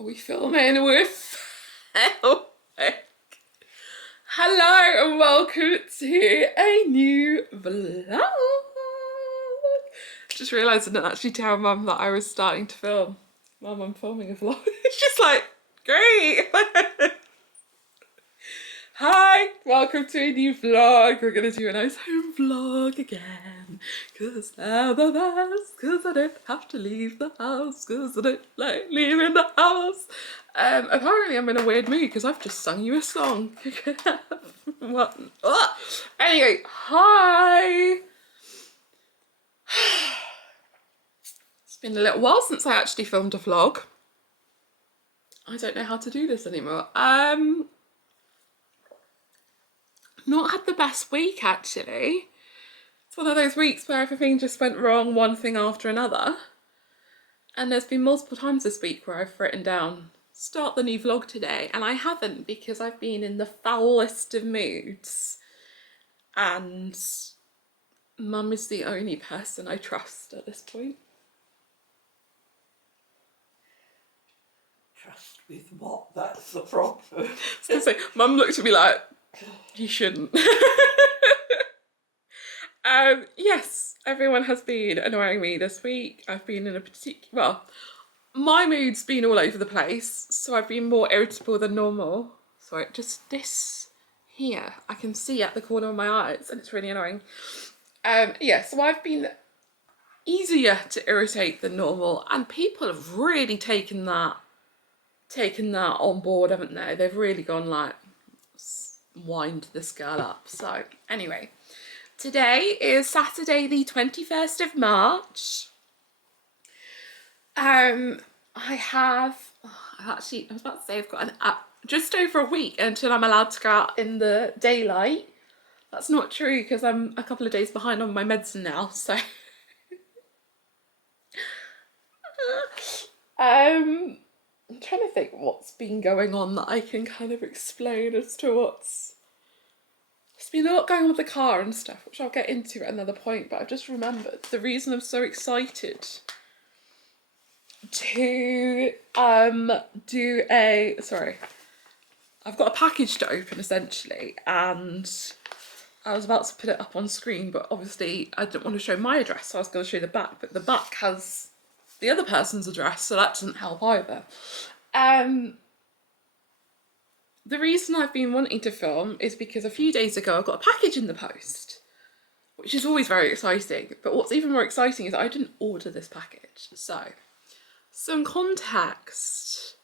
Are we filming with Hello and welcome to a new vlog. Just realised I didn't actually tell Mum that I was starting to film. Mum, I'm filming a vlog. She's like, great. Hi, welcome to a new vlog. We're gonna do a nice home vlog again. Cause I'm the best, cause I don't have to leave the house, cause I don't like leaving the house. Apparently I'm in a weird mood because I've just sung you a song. What? Anyway, hi. It's been a little while since I actually filmed a vlog. I don't know how to do this anymore. Not had the best week actually. It's one of those weeks where everything just went wrong, one thing after another. And there's been multiple times this week where I've written down, start the new vlog today, and I haven't because I've been in the foulest of moods. And Mum is the only person I trust at this point. Trust with what? That's the problem. So Mum looked at me like, you shouldn't. Yes, everyone has been annoying me this week. I've been in a well, my mood's been all over the place, so I've been more irritable than normal. Sorry, just this here, I can see at the corner of my eyes and it's really annoying. Yeah, so I've been easier to irritate than normal, and people have really taken that on board, haven't they? They've really gone like, wind this girl up. So anyway, today is Saturday the 21st of March. I was about to say I've got just over a week until I'm allowed to go out in the daylight. That's not true because I'm a couple of days behind on my medicine now, so. I'm trying to think what's been going on that I can kind of explain as to what's. There's been a lot going on with the car and stuff, which I'll get into at another point, but I've just remembered the reason I'm so excited to do a, sorry, I've got a package to open essentially, and I was about to put it up on screen, but obviously I didn't want to show my address, so I was going to show the back, but the back has the other person's address, so that doesn't help either. The reason I've been wanting to film is because a few days ago I got a package in the post, which is always very exciting, but what's even more exciting is I didn't order this package. So, some context.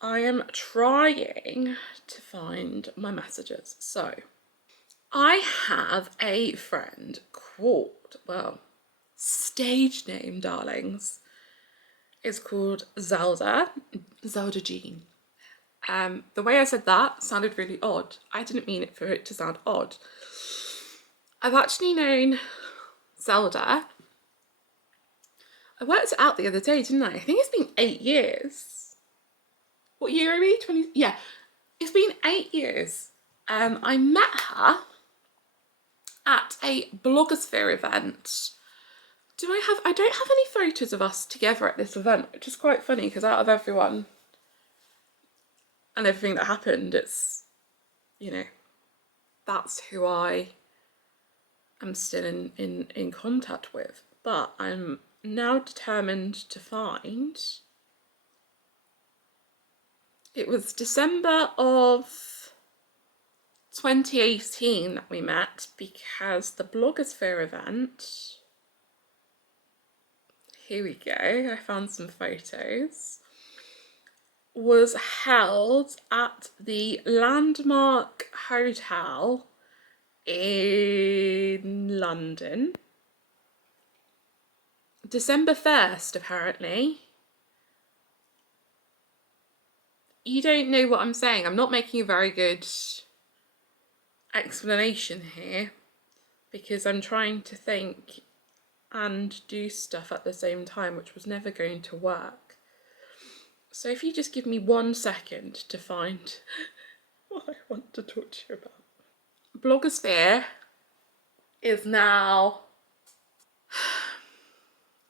I am trying to find my messages. So, I have a friend called, well, stage name, darlings, is called Zelda Jeane. The way I said that sounded really odd. I didn't mean it for it to sound odd. I've actually known Zelda. I worked it out the other day, didn't I? I think it's been 8 years. What year are we? 20? Yeah, it's been 8 years. I met her at a blogosphere event. I don't have any photos of us together at this event, which is quite funny because out of everyone and everything that happened, it's, you know, that's who I am still in contact with. But I'm now determined to find. It was December of 2018 that we met because the blogosphere event, here we go, I found some photos, was held at the Landmark Hotel in London. December 1st, apparently. You don't know what I'm saying. I'm not making a very good explanation here because I'm trying to think and do stuff at the same time, which was never going to work. So if you just give me 1 second to find what I want to talk to you about. Blogosphere is now,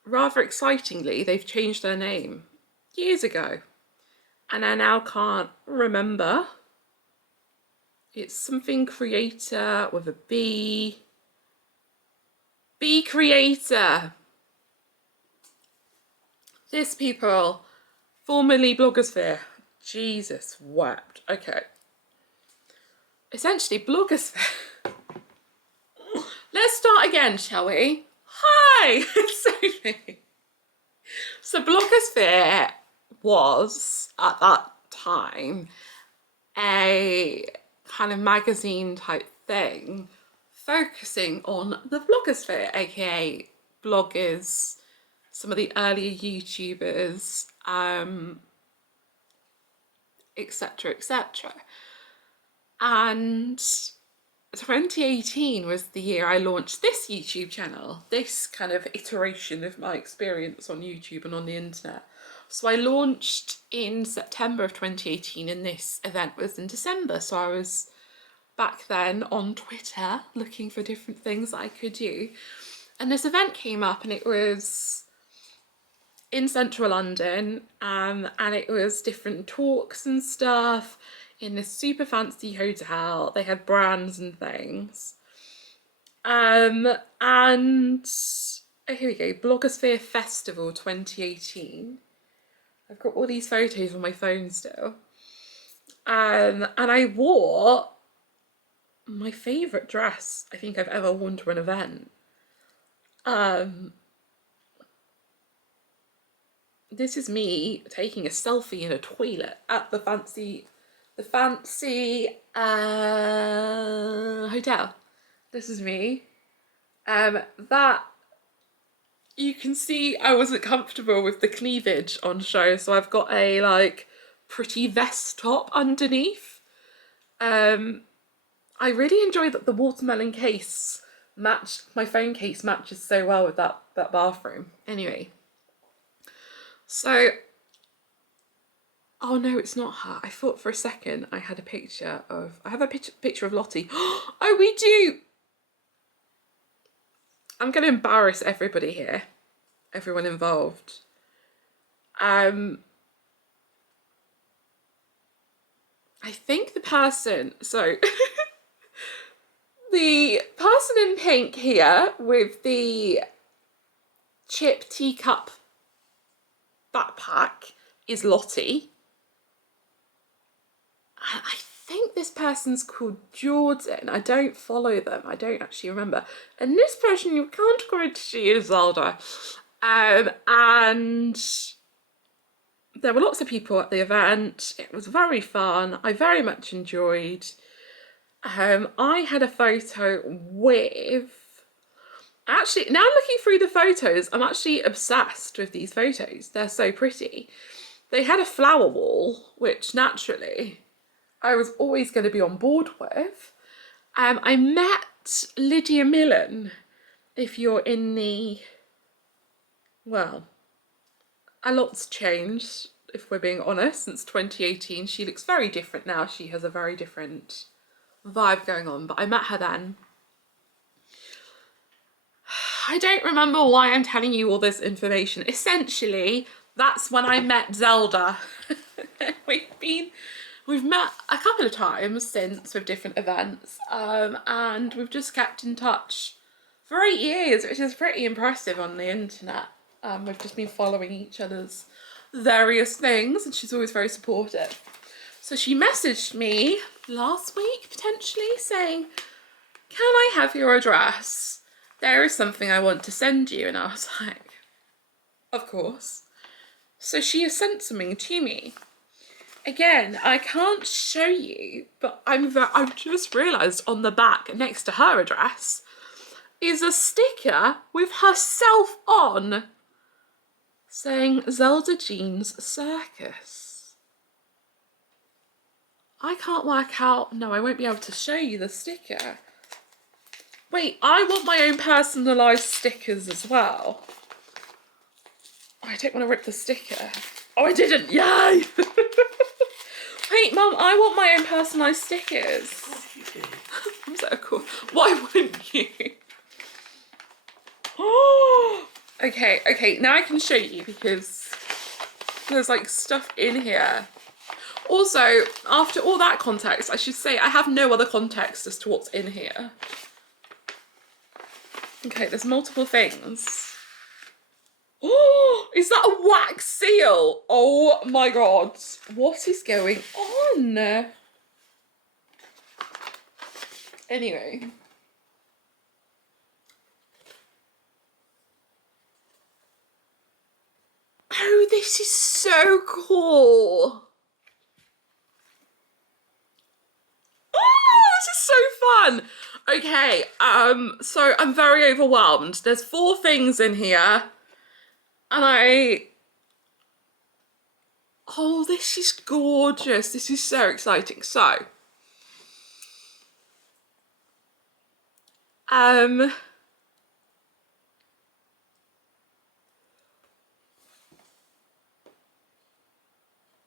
rather excitingly, they've changed their name. years ago, and I now can't remember. It's something creator with a B. B creator. This, people, formerly blogosphere. Jesus wept. Okay. Essentially, blogosphere. Let's start again, shall we? Hi, it's Sophie. So blogosphere was, at that time, a kind of magazine type thing focusing on the blogosphere, aka bloggers, some of the earlier YouTubers, etc., etc. And 2018 was the year I launched this YouTube channel, this kind of iteration of my experience on YouTube and on the internet. So I launched in September of 2018 and this event was in December. So I was back then on Twitter looking for different things that I could do. And this event came up and it was in central London, and it was different talks and stuff in this super fancy hotel. They had brands and things. And here we go, Blogosphere Festival 2018. I've got all these photos on my phone still. And I wore my favourite dress I think I've ever worn to an event. This is me taking a selfie in a toilet at the fancy hotel. This is me. That you can see I wasn't comfortable with the cleavage on show, so I've got a like pretty vest top underneath. I really enjoyed that the watermelon case matched, my phone case matches so well with that bathroom. Anyway. So, oh no, it's not her. I thought for a second I had a picture of, I have a picture of Lottie. Oh, we do! I'm going to embarrass everybody here, everyone involved. I think the person, so the person in pink here with the chip teacup backpack is Lottie. I think this person's called Jordan. I don't follow them. I don't actually remember. And this person you can't quite see is Zelda. And there were lots of people at the event. It was very fun. I very much enjoyed. I had a photo with... Actually, now looking through the photos, I'm actually obsessed with these photos. They're so pretty. They had a flower wall, which naturally I was always going to be on board with. I met Lydia Millen, if you're in the... Well, a lot's changed, if we're being honest, since 2018. She looks very different now. She has a very different vibe going on, but I met her then. I don't remember why I'm telling you all this information. Essentially, that's when I met Zelda. We've met a couple of times since with different events, and we've just kept in touch for 8 years, which is pretty impressive on the internet. We've just been following each other's various things, and she's always very supportive. So she messaged me last week, potentially, saying, "Can I have your address? There is something I want to send you." And I was like, of course. So she has sent something to me. Again, I can't show you, but I've just realised on the back next to her address is a sticker with herself on saying Zelda Jeane's Circus. I can't work out, no, I won't be able to show you the sticker. Wait, I want my own personalised stickers as well. I don't want to rip the sticker. Oh, I didn't, yay! Wait, Mum, I want my own personalised stickers. I'm so cool. Why wouldn't you? Oh, okay, now I can show you because There's like stuff in here. Also, after all that context, I should say I have no other context as to what's in here. Okay, there's multiple things. Oh, is that a wax seal? Oh my god. What is going on? Anyway. Oh, this is so cool. Oh, this is so fun. Okay, so I'm very overwhelmed. There's 4 things in here. And oh, this is gorgeous. This is so exciting. So,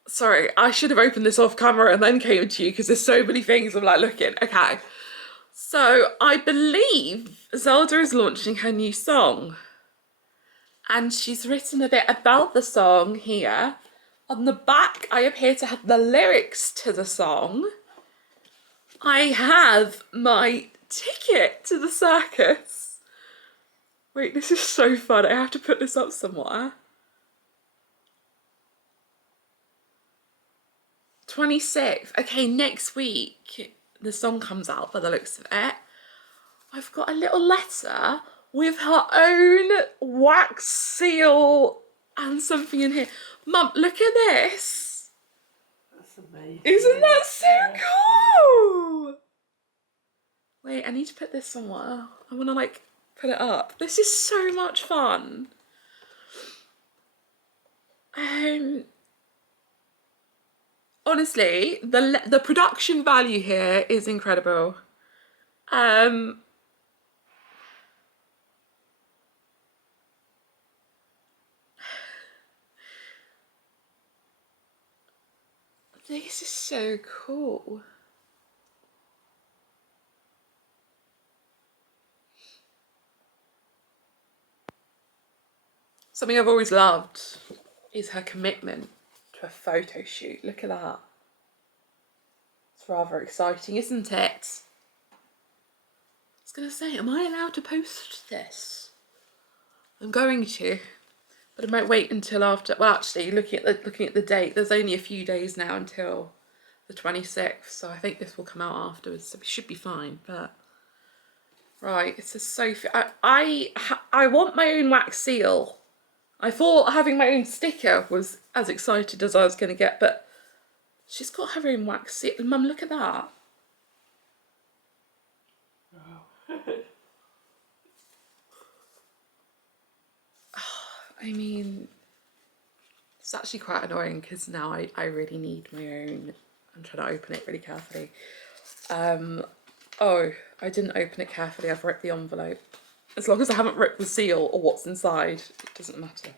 sorry, I should have opened this off camera and then came to you because there's so many things I'm like looking. Okay, so I believe Zelda is launching her new song. And she's written a bit about the song here. On the back, I appear to have the lyrics to the song. I have my ticket to the circus. Wait, this is so fun. I have to put this up somewhere. 26th. Okay, next week the song comes out by the looks of it. I've got a little letter with her own wax seal and something in here. Mum, look at this. That's amazing. Isn't that so cool? Wait, I need to put this somewhere. I want to like put it up. This is so much fun. Honestly, the production value here is incredible. This is so cool. Something I've always loved is her commitment to a photo shoot. Look at that. It's rather exciting, isn't it? I was going to say, am I allowed to post this? I'm going to, but I might wait until after. Well, actually, looking at the date, there's only a few days now until the 26th, so I think this will come out afterwards, so we should be fine. But right, it's a Sophie. I want my own wax seal. I thought having my own sticker was as excited as I was going to get, but she's got her own wax seal. Mum, look at that. I mean, it's actually quite annoying because now I really need my own. I'm trying to open it really carefully. Oh, I didn't open it carefully. I've ripped the envelope. As long as I haven't ripped the seal or what's inside, it doesn't matter.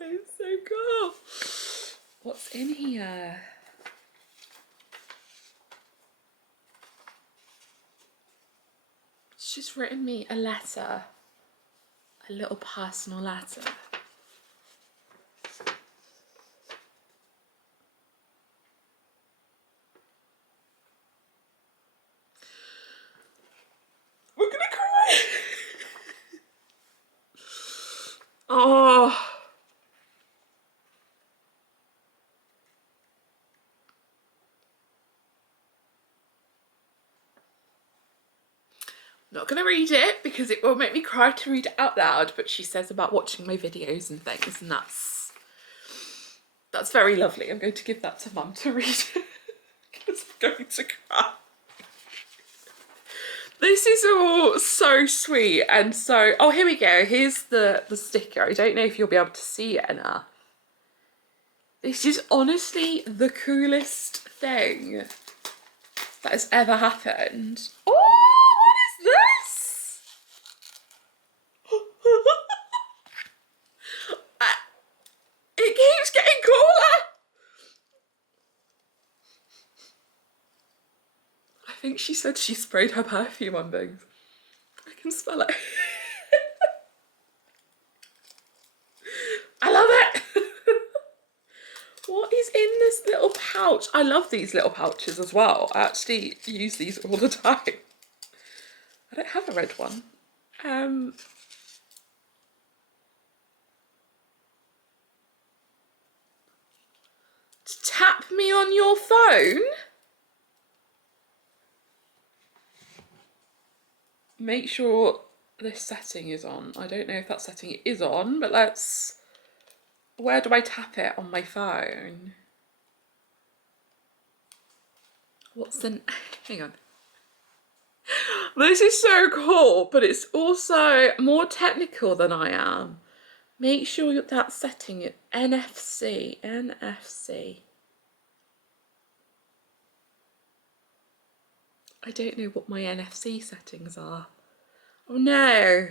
It's so cool. What's in here? She's written me a letter, a little personal letter. We're gonna cry. Oh. Not going to read it because it will make me cry to read it out loud, but she says about watching my videos and things, and that's very lovely. I'm going to give that to Mum to read because I'm going to cry. This is all so sweet and so... Oh, here we go. Here's the sticker. I don't know if you'll be able to see it enough. This is honestly the coolest thing that has ever happened. Oh! This? It keeps getting cooler. I think she said she sprayed her perfume on things. I can smell it. pouch. I love these little pouches as well. I actually use these all the time. I don't have a red one. Tap me on your phone? Make sure this setting is on. I don't know if that setting is on, but let's... Where do I tap it on my phone? What's the... Hang on. This is so cool, but it's also more technical than I am. Make sure that setting is NFC. NFC. I don't know what my NFC settings are. Oh no.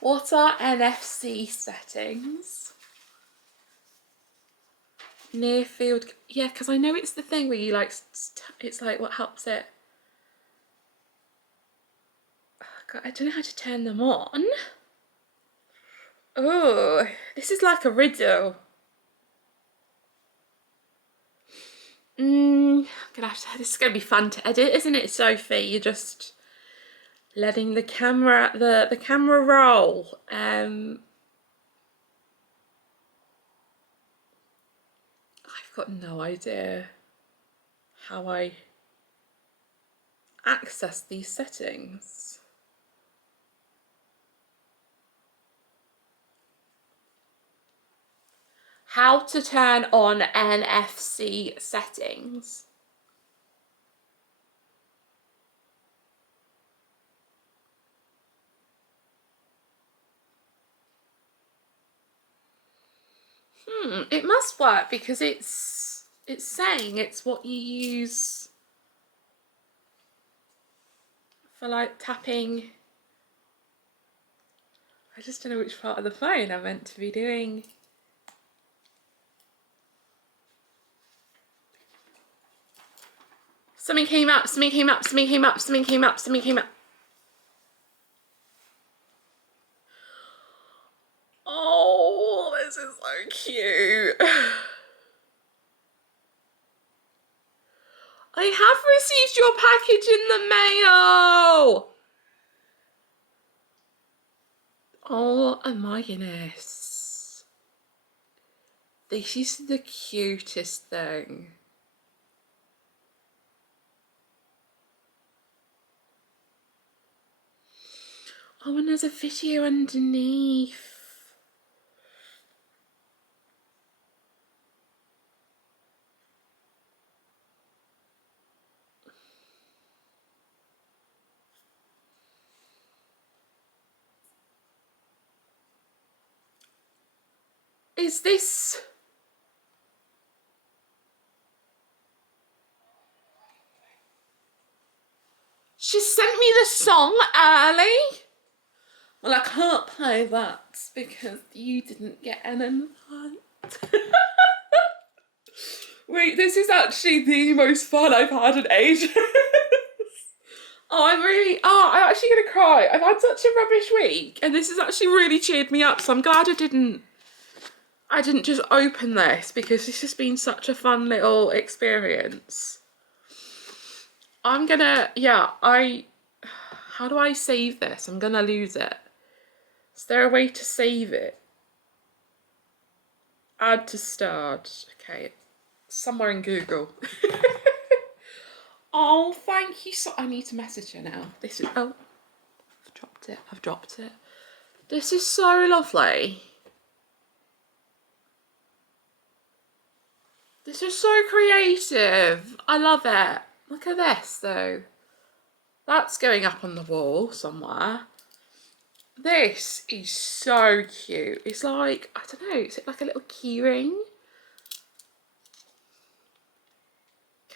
What are NFC settings? Near field, yeah, because I know it's the thing where you like, it's like what helps it. Oh, God, I don't know how to turn them on. Oh, this is like a riddle. This is gonna be fun to edit, isn't it, Sophie? You're just letting the camera, the camera roll. I've got no idea how I access these settings. How to turn on NFC settings. It must work because it's saying it's what you use for like tapping. I just don't know which part of the phone I'm meant to be doing. Something came up, something came up, something came up, something came up, something came up. Oh, this is so cute. I have received your package in the mail. Oh my goodness. This is the cutest thing. Oh, and there's a video underneath. Is this... She sent me the song early. Well, I can't play that because you didn't get an invite. Wait, this is actually the most fun I've had in ages. I'm actually gonna cry. I've had such a rubbish week and this has actually really cheered me up, so I'm glad I didn't just open this because this has been such a fun little experience. I'm gonna, how do I save this? I'm gonna lose it. Is there a way to save it? Add to start. Okay, somewhere in Google. Oh, thank you so... I need to message her now. This is... Oh, I've dropped it. This is so lovely. This is so creative. I love it. Look at this though. That's going up on the wall somewhere. This is so cute. It's like, I don't know, is it like a little key ring?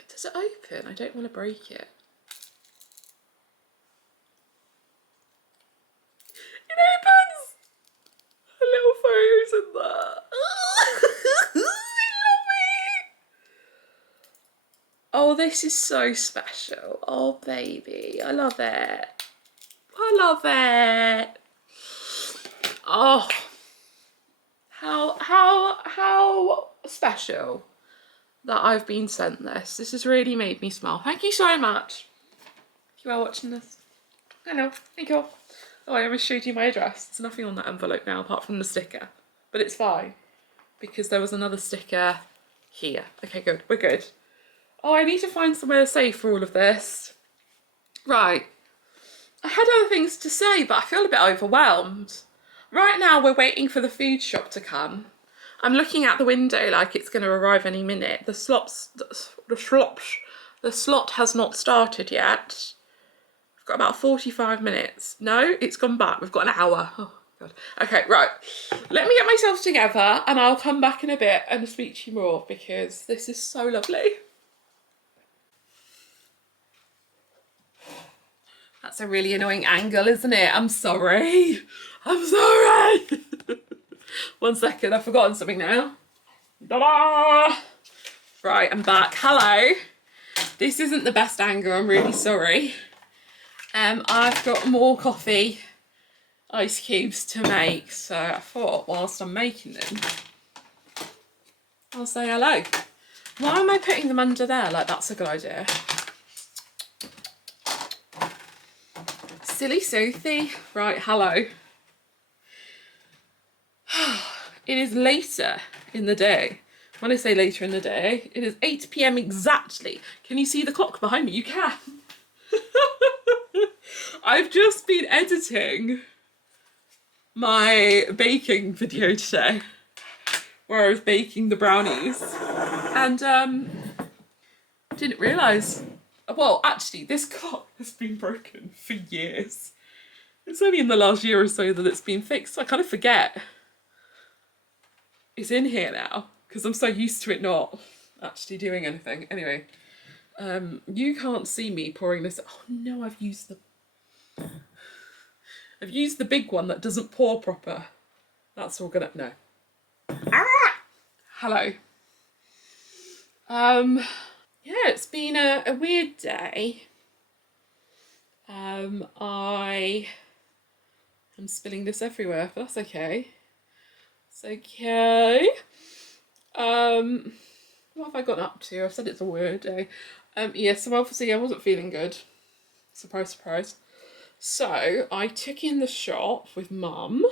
Does it open? I don't want to break it. It opens! A little photos in there. I love it! Oh, this is so special. Oh, baby. I love it. I love it. Oh, how how special that I've been sent this. This has really made me smile. Thank you so much. If you are watching this. Hello, thank you. Oh, I almost showed you my address. There's nothing on that envelope now apart from the sticker. But it's fine, because there was another sticker here. Okay, good, we're good. Oh, I need to find somewhere safe for all of this. Right. I had other things to say, but I feel a bit overwhelmed. Right now we're waiting for the food shop to come. I'm looking out the window like it's going to arrive any minute. The slot has not started yet. I've got about 45 minutes. No, it's gone back. We've got an hour. Oh, God. Okay, right. Let me get myself together and I'll come back in a bit and speak to you more because this is so lovely. That's a really annoying angle, isn't it? I'm sorry. I'm sorry. 1 second, I've forgotten something now. Ta-da! Right, I'm back. Hello. This isn't the best angle, I'm really sorry. I've got more coffee ice cubes to make, so I thought whilst I'm making them, I'll say hello. Why am I putting them under there? Like, that's a good idea. Silly Sophie. Right, hello. It is later in the day. When I say later in the day, it is 8 p.m. exactly. Can you see the clock behind me? You can. I've just been editing my baking video today, where I was baking the brownies, and didn't realise. Well, actually, this clock has been broken for years. It's only in the last year or so that it's been fixed, so I kind of forget it's in here now, because I'm so used to it not actually doing anything. Anyway, you can't see me pouring this. Oh no, I've used the big one that doesn't pour proper. That's all gonna, no. Ah! Hello. Yeah, it's been a weird day. I am spilling this everywhere, but that's okay. It's okay. What have I gotten up to? I've said it's a weird day. Yeah, so obviously I wasn't feeling good. Surprise, surprise. So I took in the shop with Mum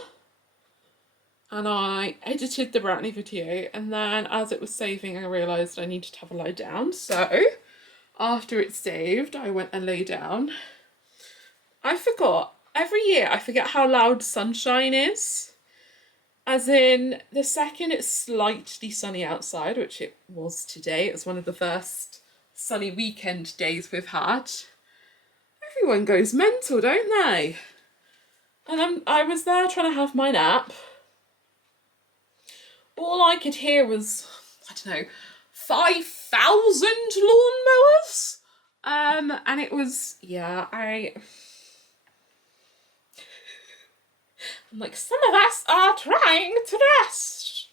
and I edited the brownie video, and then as it was saving I realised I needed to have a lie down. So after it's saved I went and lay down. I forgot. Every year I forget how loud sunshine is. As in, the second it's slightly sunny outside, which it was today, it was one of the first sunny weekend days we've had, everyone goes mental, don't they? And I was there trying to have my nap. All I could hear was, I don't know, 5,000 lawnmowers. And it was, yeah, I'm like, some of us are trying to rest.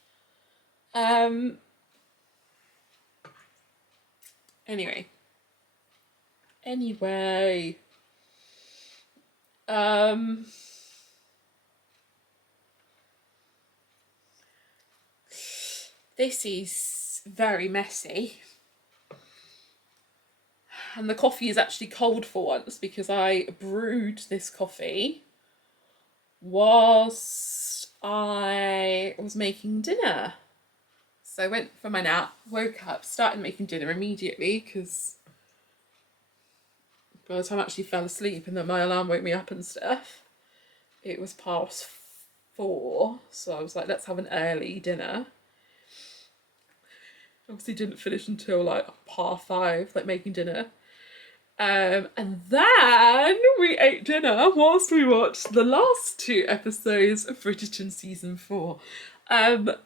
Anyway. This is very messy. And the coffee is actually cold for once because I brewed this coffee whilst I was making dinner. So I went for my nap, woke up, started making dinner immediately because by the time I actually fell asleep and then my alarm woke me up and stuff, it was past 4. So I was like, let's have an early dinner. Obviously didn't finish until like 5:30, like making dinner. And then we ate dinner whilst we watched the last 2 episodes of Bridgerton season 4.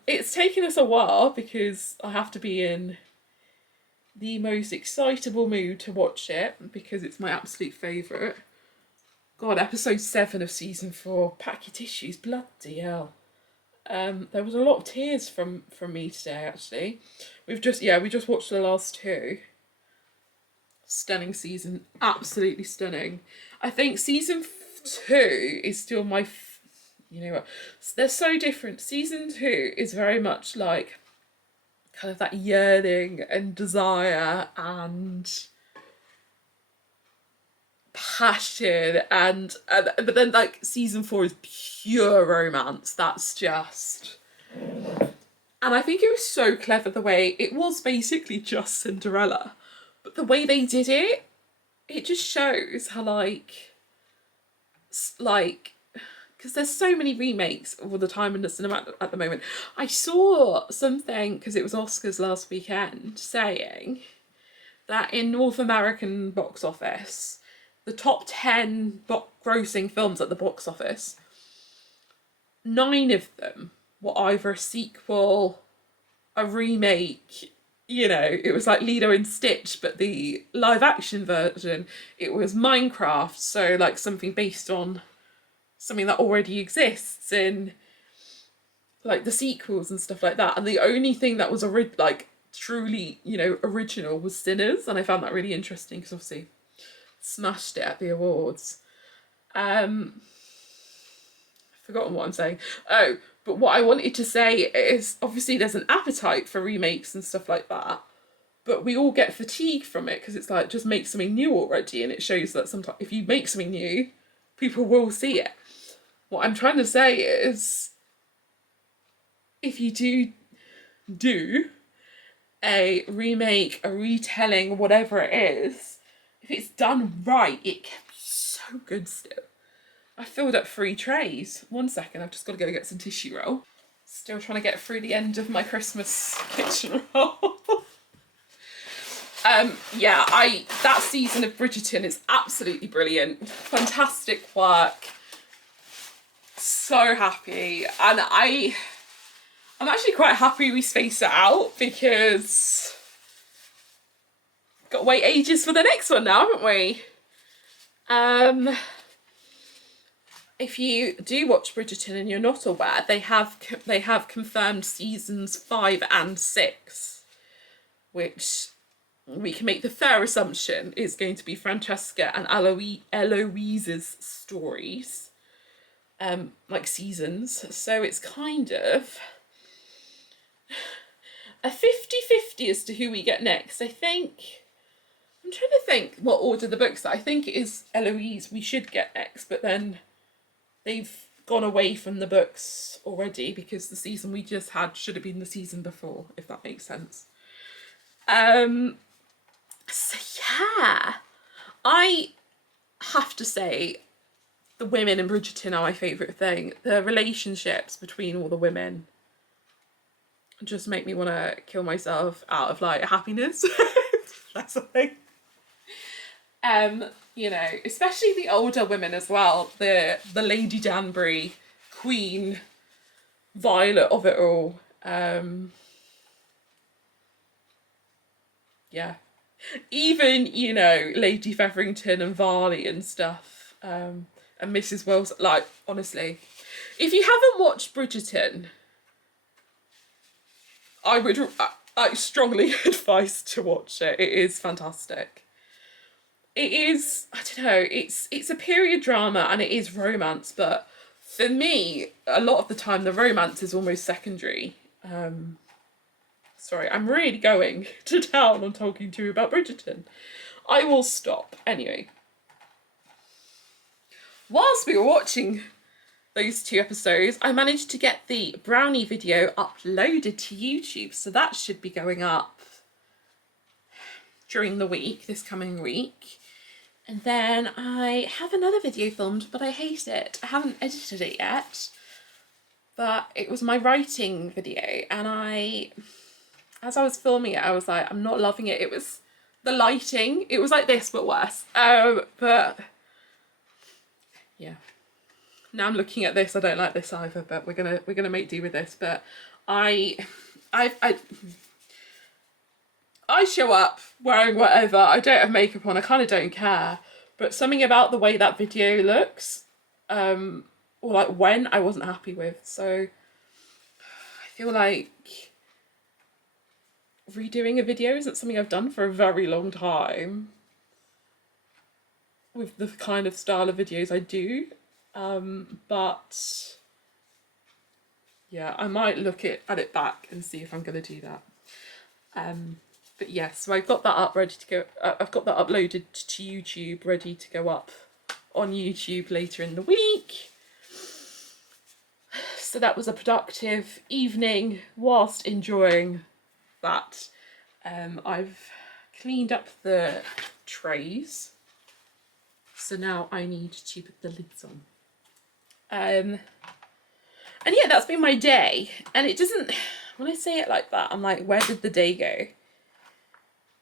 It's taken us a while because I have to be in the most excitable mood to watch it because it's my absolute favourite. God, episode 7 of season 4, pack your tissues, bloody hell. There was a lot of tears from me today, actually. We just watched the last 2. Stunning season, absolutely stunning. I think season 2 is still you know what, they're so different. Season 2 is very much like kind of that yearning and desire and passion and but then like season 4 is pure romance. That's just, and I think it was so clever the way it was basically just Cinderella, but the way they did it, it just shows how like because there's so many remakes all the time in the cinema at the moment. I saw something because it was Oscars last weekend saying that in North American box office, the top 10 grossing films at the box office, 9 of them were either a sequel, a remake, you know, it was like Lilo and Stitch, but the live action version, it was Minecraft, so like something based on something that already exists in like the sequels and stuff like that. And the only thing that was like truly, you know, original was Sinners, and I found that really interesting because obviously smashed it at the awards. I've forgotten what I'm saying. Oh, but what I wanted to say is obviously there's an appetite for remakes and stuff like that, but we all get fatigued from it because it's like just make something new already, and it shows that sometimes if you make something new, people will see it. What I'm trying to say is if you do a remake, a retelling, whatever it is, if it's done right, it can be so good still. I filled up 3 trays. 1 second, I've just got to go get some tissue roll. Still trying to get through the end of my Christmas kitchen roll. Yeah, that season of Bridgerton is absolutely brilliant. Fantastic work. So happy. And I'm actually quite happy we spaced it out because got to wait ages for the next one now, haven't we? If you do watch Bridgerton and you're not aware, they have confirmed seasons 5 and 6, which we can make the fair assumption is going to be Francesca and Eloise's stories, like seasons. So it's kind of a 50-50 as to who we get next. I think, I'm trying to think what order the books are. I think it is Eloise we should get next, but then they've gone away from the books already because the season we just had should have been the season before, if that makes sense. So yeah, I have to say the women in Bridgerton are my favourite thing. The relationships between all the women just make me want to kill myself out of like happiness. That's the thing. You know, especially the older women as well. The Lady Danbury, Queen, Violet of it all. Yeah. Even, you know, Lady Featherington and Varley and stuff. And Mrs. Wells. Like, honestly, if you haven't watched Bridgerton, I would strongly advise to watch it. It is fantastic. It is, I don't know, it's a period drama and it is romance, but for me, a lot of the time the romance is almost secondary. Sorry, I'm really going to town on talking to you about Bridgerton. I will stop. Anyway, whilst we were watching those 2 episodes, I managed to get the brownie video uploaded to YouTube, so that should be going up during the week, this coming week. And then I have another video filmed, but I hate it. I haven't edited it yet, but it was my writing video, and as I was filming it, I was like, I'm not loving it. It was the lighting. It was like this, but worse. But yeah. Now I'm looking at this. I don't like this either, but we're gonna make do with this. But I show up wearing whatever. I don't have makeup on. I kind of don't care. But something about the way that video looks, or like when, I wasn't happy with. So I feel like redoing a video isn't something I've done for a very long time with the kind of style of videos I do. But Yeah, I might look at it back and see if I'm going to do that. But yes, so I've got that up ready to go. I've got that uploaded to YouTube, ready to go up on YouTube later in the week. So that was a productive evening whilst enjoying that. I've cleaned up the trays, so now I need to put the lids on. And yeah, that's been my day. And it doesn't, when I say it like that, I'm like, where did the day go?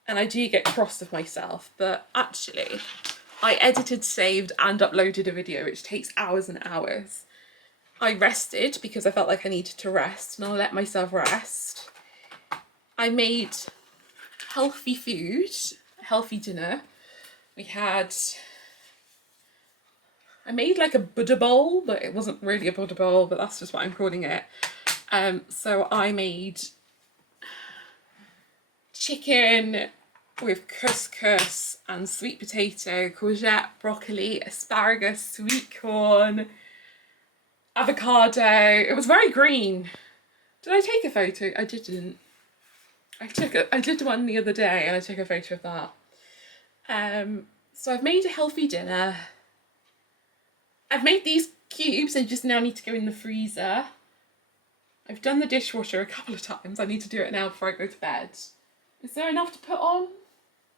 And I do get cross with myself, but actually, I edited, saved, and uploaded a video, which takes hours and hours. I rested because I felt like I needed to rest, and I let myself rest. I made healthy food, healthy dinner. I made like a Buddha bowl, but it wasn't really a Buddha bowl, but that's just what I'm calling it. So I made chicken with couscous and sweet potato, courgette, broccoli, asparagus, sweet corn, avocado. It was very green. Did I take a photo? I didn't. I did one the other day and I took a photo of that. So I've made a healthy dinner. I've made these cubes, they just now need to go in the freezer. I've done the dishwasher a couple of times. I need to do it now before I go to bed. Is there enough to put on?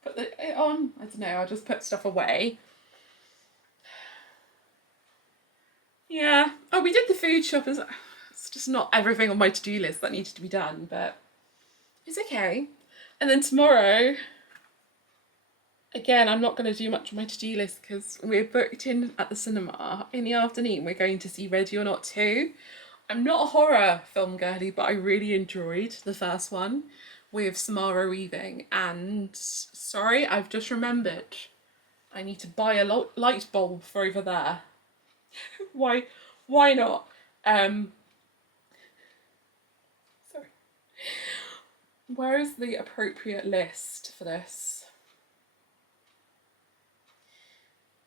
Put it on? I don't know, I'll just put stuff away. Yeah. Oh, we did the food shop. It's just not everything on my to-do list that needed to be done, but it's okay. And then tomorrow, again, I'm not going to do much on my to-do list because we're booked in at the cinema in the afternoon. We're going to see Ready or Not 2. I'm not a horror film girly, but I really enjoyed the first one with Samara Weaving. And sorry, I've just remembered I need to buy a light bulb for over there. Why not? Sorry. Where is the appropriate list for this?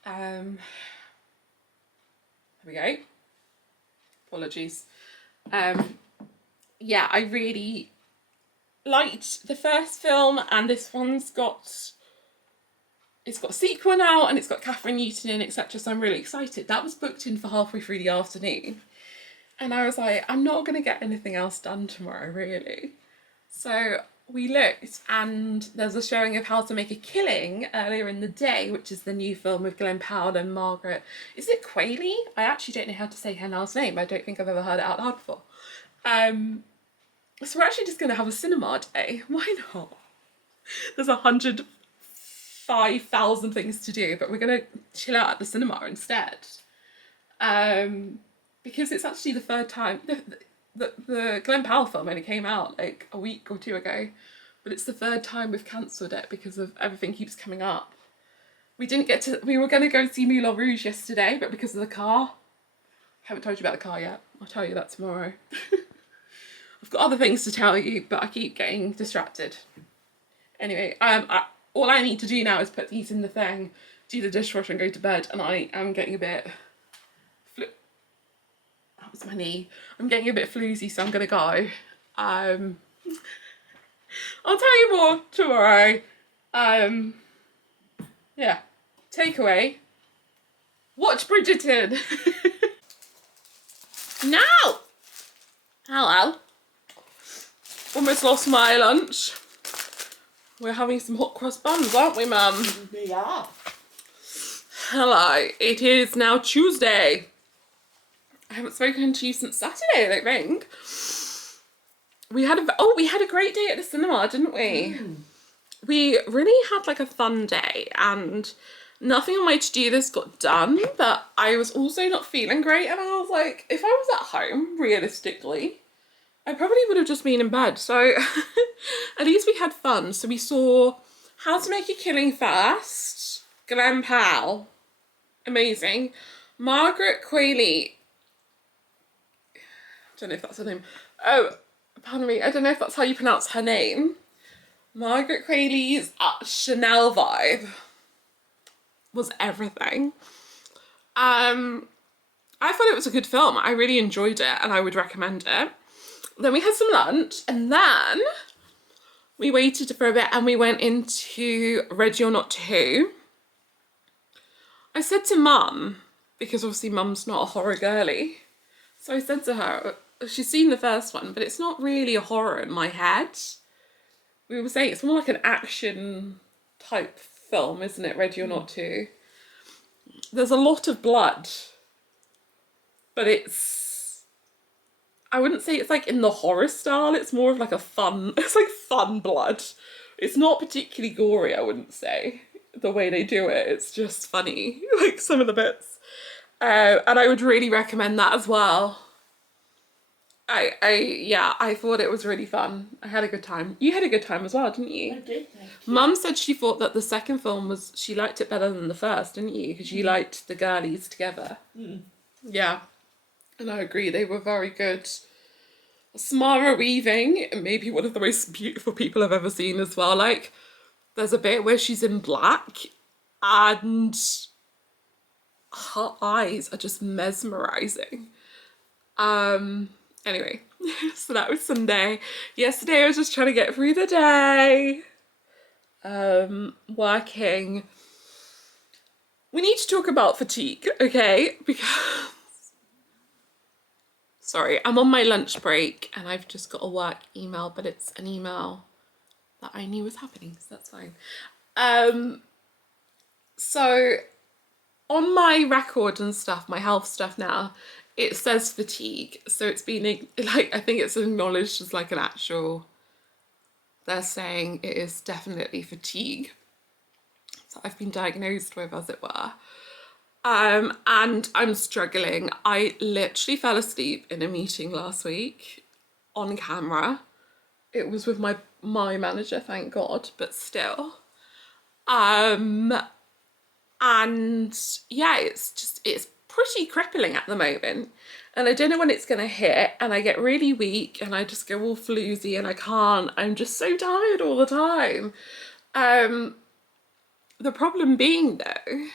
There we go. Apologies. Yeah, I really liked the first film, and this one's got a sequel now, and it's got Catherine Newton in, etc. So I'm really excited. That was booked in for halfway through the afternoon, and I was like, I'm not going to get anything else done tomorrow, really. So we looked, and there's a showing of How to Make a Killing earlier in the day, which is the new film with Glenn Powell and Margaret. Is it Qualley? I actually don't know how to say her last name. I don't think I've ever heard it out loud before. So we're actually just going to have a cinema day. Why not? There's 105,000 things to do, but we're going to chill out at the cinema instead. Because it's actually the third time. The Glenn Powell film only came out like a week or two ago, but it's the third time we've cancelled it because of everything keeps coming up. We were going to go see Moulin Rouge yesterday, but because of the car. I haven't told you about the car yet. I'll tell you that tomorrow. I've got other things to tell you, but I keep getting distracted. Anyway, all I need to do now is put these in the thing, do the dishwasher and go to bed, and I am getting a bit... That was my knee. I'm getting a bit floozy, so I'm going to go. I'll tell you more tomorrow. Yeah. Takeaway. Watch Bridgerton. No! Hello. Almost lost my lunch. We're having some hot cross buns, aren't we, Mum? We are. Hello. It is now Tuesday. I haven't spoken to you since Saturday, I don't think. We had a great day at the cinema, didn't we? We really had like a fun day, and nothing on my to-do list got done, but I was also not feeling great, and I was like, if I was at home, realistically, I probably would have just been in bed. So at least we had fun. So we saw How to Make a Killing first, Glenn Powell, amazing. Margaret Qualley, I don't know if that's her name. Oh, pardon me, I don't know if that's how you pronounce her name. Margaret Qualley's Chanel vibe was everything. I thought it was a good film. I really enjoyed it and I would recommend it. Then we had some lunch and then we waited for a bit and we went into Ready or Not 2. I said to Mum, because obviously Mum's not a horror girly, so I said to her, she's seen the first one, but it's not really a horror in my head. We were saying it's more like an action type film, isn't it? Ready or Not 2. There's a lot of blood, but I wouldn't say it's like in the horror style, it's more of like it's like fun blood. It's not particularly gory, I wouldn't say, the way they do it. It's just funny, like some of the bits. And I would really recommend that as well. Yeah, I thought it was really fun. I had a good time. You had a good time as well, didn't I you? did, thank you. Mum said she thought that the second film she liked it better than the first, didn't you? Because you liked the girlies together. Yeah, and I agree, they were very good. Samara Weaving, maybe one of the most beautiful people I've ever seen as well. Like, there's a bit where she's in black and her eyes are just mesmerizing. Anyway, so that was Sunday. Yesterday I was just trying to get through the day. Working. We need to talk about fatigue, okay? Because sorry, I'm on my lunch break and I've just got a work email, but it's an email that I knew was happening, so that's fine. So on my record and stuff, my health stuff now, it says fatigue. So it's been like, I think it's acknowledged as like an actual, they're saying it is definitely fatigue. So I've been diagnosed with, as it were. And I'm struggling. I literally fell asleep in a meeting last week on camera. It was with my manager, thank God, but still. And yeah, it's pretty crippling at the moment. And I don't know when it's gonna hit, and I get really weak and I just go all floozy and I'm just so tired all the time. The problem being though,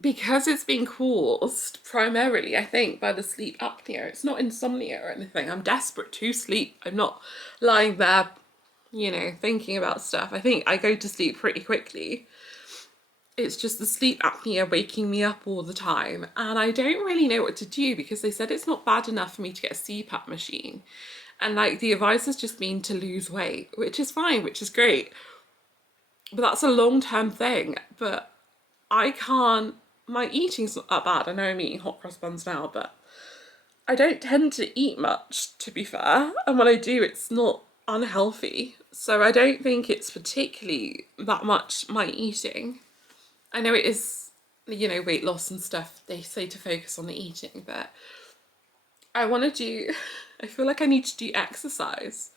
because it's been caused primarily, I think, by the sleep apnea. It's not insomnia or anything. I'm desperate to sleep. I'm not lying there, thinking about stuff. I think I go to sleep pretty quickly. It's just the sleep apnea waking me up all the time. And I don't really know what to do because they said it's not bad enough for me to get a CPAP machine. And like the advice has just been to lose weight, which is fine, which is great. But that's a long-term thing. But I can't, my eating's not that bad. I know I'm eating hot cross buns now, but I don't tend to eat much, to be fair. And when I do, it's not unhealthy. So I don't think it's particularly that much my eating. I know it is, weight loss and stuff. They say to focus on the eating, but I feel like I need to do exercise,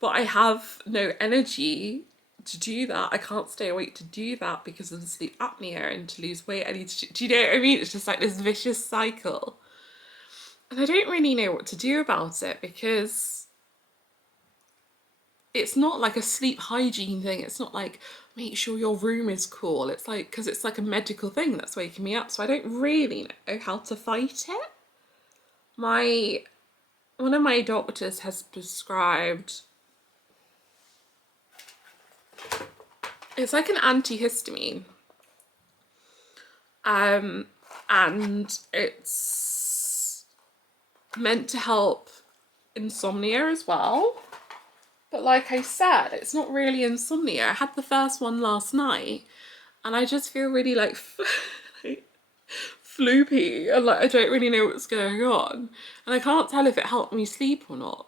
but I have no energy to do that. I can't stay awake to do that because of the sleep apnea, and to lose weight I need to do you know what I mean? It's just like this vicious cycle. And I don't really know what to do about it because it's not like a sleep hygiene thing. It's not like make sure your room is cool. It's like, because it's like a medical thing that's waking me up. So I don't really know how to fight it. One of my doctors has prescribed, it's like an antihistamine. And it's meant to help insomnia as well. But like I said, it's not really insomnia. I had the first one last night and I just feel really like floopy and like I don't really know what's going on. And I can't tell if it helped me sleep or not,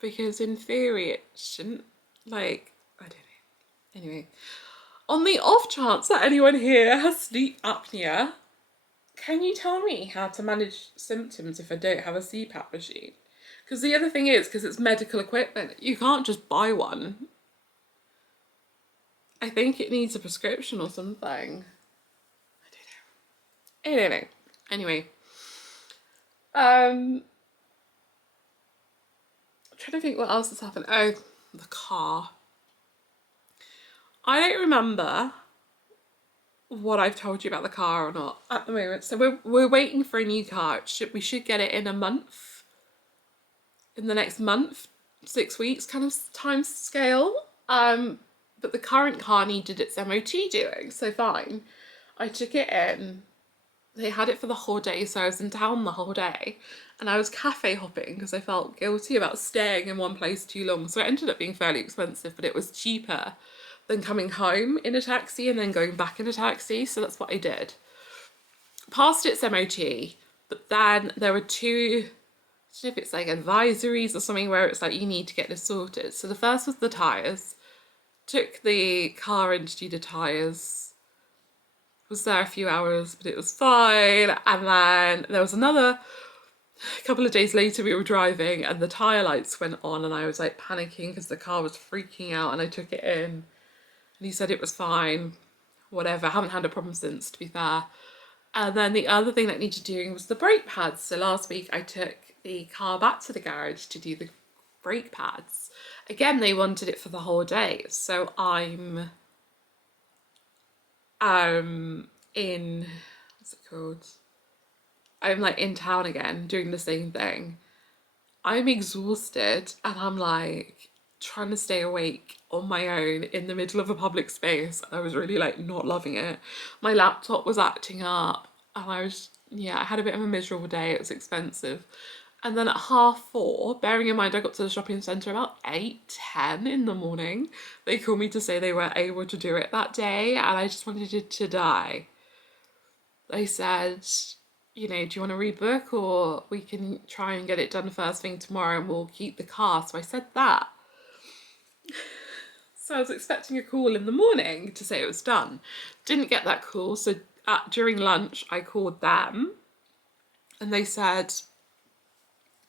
because in theory it shouldn't, like, I don't know. Anyway, on the off chance that anyone here has sleep apnea, can you tell me how to manage symptoms if I don't have a CPAP machine? Because the other thing is, because it's medical equipment, you can't just buy one. I think it needs a prescription or something. I don't know. Anyway. I'm trying to think what else has happened. Oh, the car. I don't remember what I've told you about the car or not at the moment. So we're waiting for a new car. We should get it in a month, in the next month, 6 weeks kind of time scale. But the current car needed its MOT doing, so fine. I took it in. They had it for the whole day, so I was in town the whole day, and I was cafe hopping because I felt guilty about staying in one place too long. So it ended up being fairly expensive, but it was cheaper than coming home in a taxi and then going back in a taxi. So that's what I did. Passed its MOT, but then there were two, I don't know if it's like advisories or something where it's like you need to get this sorted. So the first was the tyres. Took the car in to do the tyres. Was there a few hours, but it was fine. And then there was another, a couple of days later we were driving and the tyre lights went on and I was like panicking because the car was freaking out, and I took it in and he said it was fine, whatever. I haven't had a problem since, to be fair. And then the other thing that needed doing was the brake pads. So last week I took the car back to the garage to do the brake pads. Again, they wanted it for the whole day. So I'm in, what's it called? I'm like in town again doing the same thing. I'm exhausted and I'm like trying to stay awake on my own in the middle of a public space. I was really like not loving it. My laptop was acting up and I had a bit of a miserable day. It was expensive. And then at 4:30, bearing in mind I got to the shopping centre about 8:10 in the morning, they called me to say they weren't able to do it that day, and I just wanted it to die. They said, you know, do you want to rebook or we can try and get it done first thing tomorrow and we'll keep the car? So I said that. So I was expecting a call in the morning to say it was done. Didn't get that call, so during lunch I called them and they said,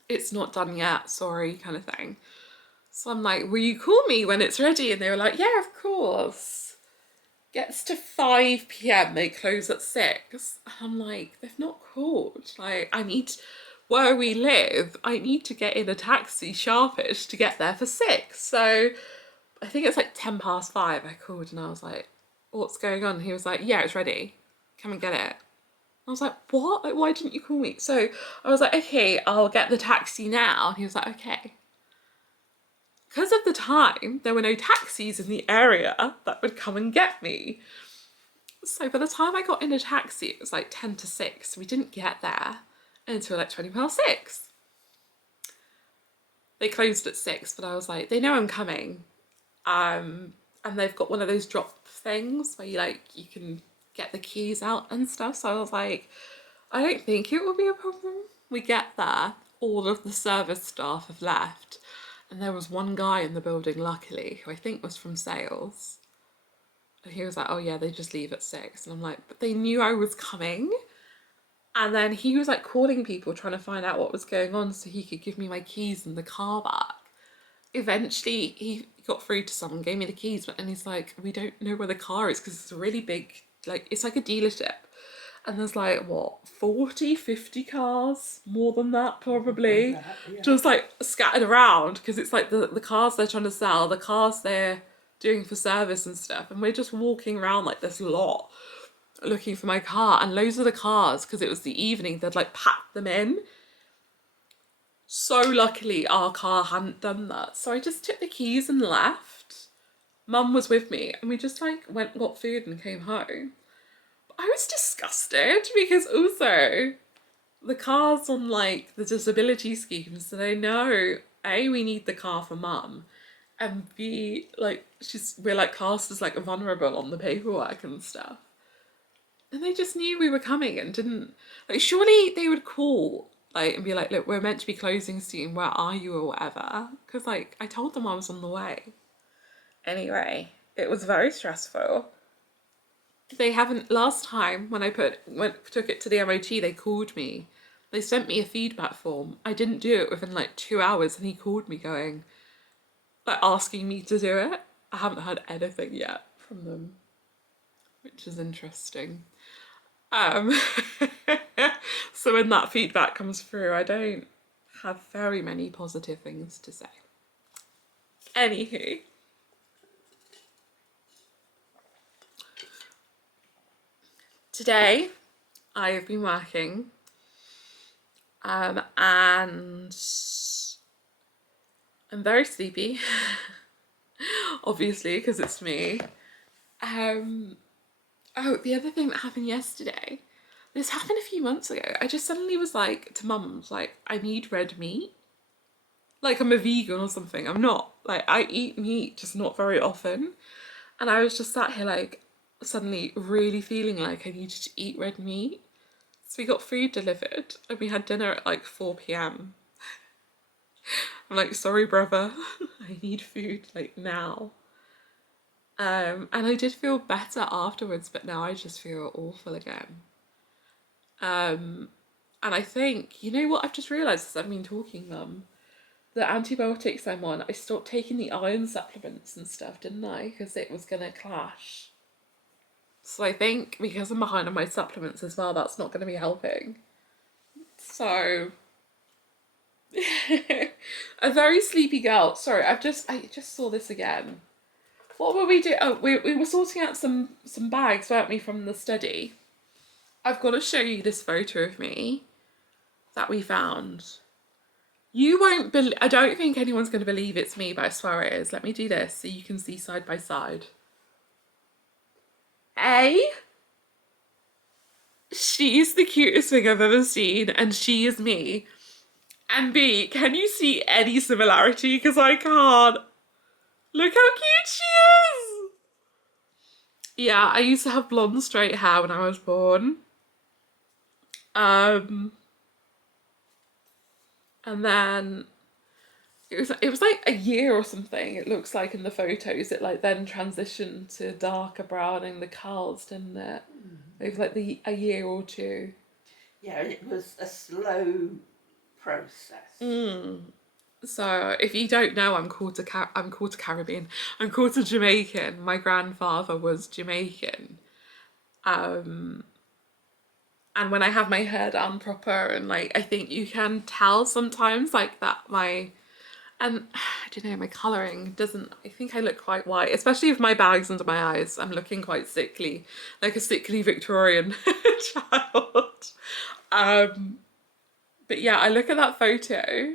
it's not done yet, sorry, kind of thing. So I'm like, will you call me when it's ready? And they were like, yeah, of course. Gets to 5 p.m, they close at 6. And I'm like, they've not called. Like, where we live, I need to get in a taxi sharpish to get there for 6. So I think it's like 5:10. I called and I was like, what's going on? And he was like, yeah, it's ready. Come and get it. I was like, what? Like, why didn't you call me? So I was like, okay, I'll get the taxi now. And he was like, okay. Because of the time, there were no taxis in the area that would come and get me. So by the time I got in a taxi, it was like 10 to 6. We didn't get there until like 6:20. They closed at 6, but I was like, they know I'm coming. And they've got one of those drop things where you can get the keys out and stuff. So I was like, I don't think it will be a problem. We get there, all of the service staff have left. And there was one guy in the building, luckily, who I think was from sales. And he was like, oh yeah, they just leave at 6. And I'm like, but they knew I was coming. And then he was like calling people, trying to find out what was going on so he could give me my keys and the car back. Eventually, he got through to someone, gave me the keys, and he's like, we don't know where the car is because it's a really big, like, it's like a dealership. And there's like, what, 40, 50 cars? More than that, probably. Yeah. Just like scattered around because it's like the cars they're trying to sell, the cars they're doing for service and stuff. And we're just walking around like this lot looking for my car. And loads of the cars, because it was the evening, they'd like packed them in. So luckily our car hadn't done that. So I just took the keys and left. Mum was with me and we just like went and got food and came home. I was disgusted because also the car's on like the disability scheme, so they know A, we need the car for mum, and B, like we're like classed as like vulnerable on the paperwork and stuff. And they just knew we were coming and didn't, like, surely they would call like and be like, look, we're meant to be closing soon, where are you, or whatever, because like I told them I was on the way. Anyway, it was very stressful. They haven't, last time when I took it to the MOT, they called me. They sent me a feedback form. I didn't do it within like 2 hours and he called me going, like asking me to do it. I haven't heard anything yet from them, which is interesting. So when that feedback comes through, I don't have very many positive things to say. Anywho. Today I have been working and I'm very sleepy, obviously, because it's me. Oh, the other thing that happened yesterday, this happened a few months ago. I just suddenly was like to mum, like, I need red meat. Like I'm a vegan or something. I'm not. Like I eat meat, just not very often. And I was just sat here like suddenly really feeling like I needed to eat red meat. So we got food delivered and we had dinner at like 4 p.m. I'm like, sorry brother, I need food like now. And I did feel better afterwards, but now I just feel awful again. And I think, you know what I've just realised as I've been talking, Mum? The antibiotics I'm on, I stopped taking the iron supplements and stuff, didn't I? Because it was gonna clash. So I think because I'm behind on my supplements as well, that's not gonna be helping. So a very sleepy girl. Sorry, I just saw this again. What were we doing? Oh, we were sorting out some bags, weren't we, from the study? I've got to show you this photo of me that we found. You won't believe. I don't think anyone's going to believe it's me, but I swear it is. Let me do this so you can see side by side. A, she's the cutest thing I've ever seen, and she is me. And B, can you see any similarity? Because I can't. Look how cute she is! Yeah, I used to have blonde straight hair when I was born. And then it was like a year or something. It looks like in the photos. It like then transitioned to darker brown and the curls, didn't it? Over like a year or two. Yeah, it was a slow process. So if you don't know, I'm quarter Caribbean. I'm quarter Jamaican. My grandfather was Jamaican. And when I have my hair down proper and like I think you can tell sometimes like that and I don't know, my colouring doesn't, I think I look quite white, especially with my bags under my eyes. I'm looking quite sickly, like a sickly Victorian child. But yeah, I look at that photo.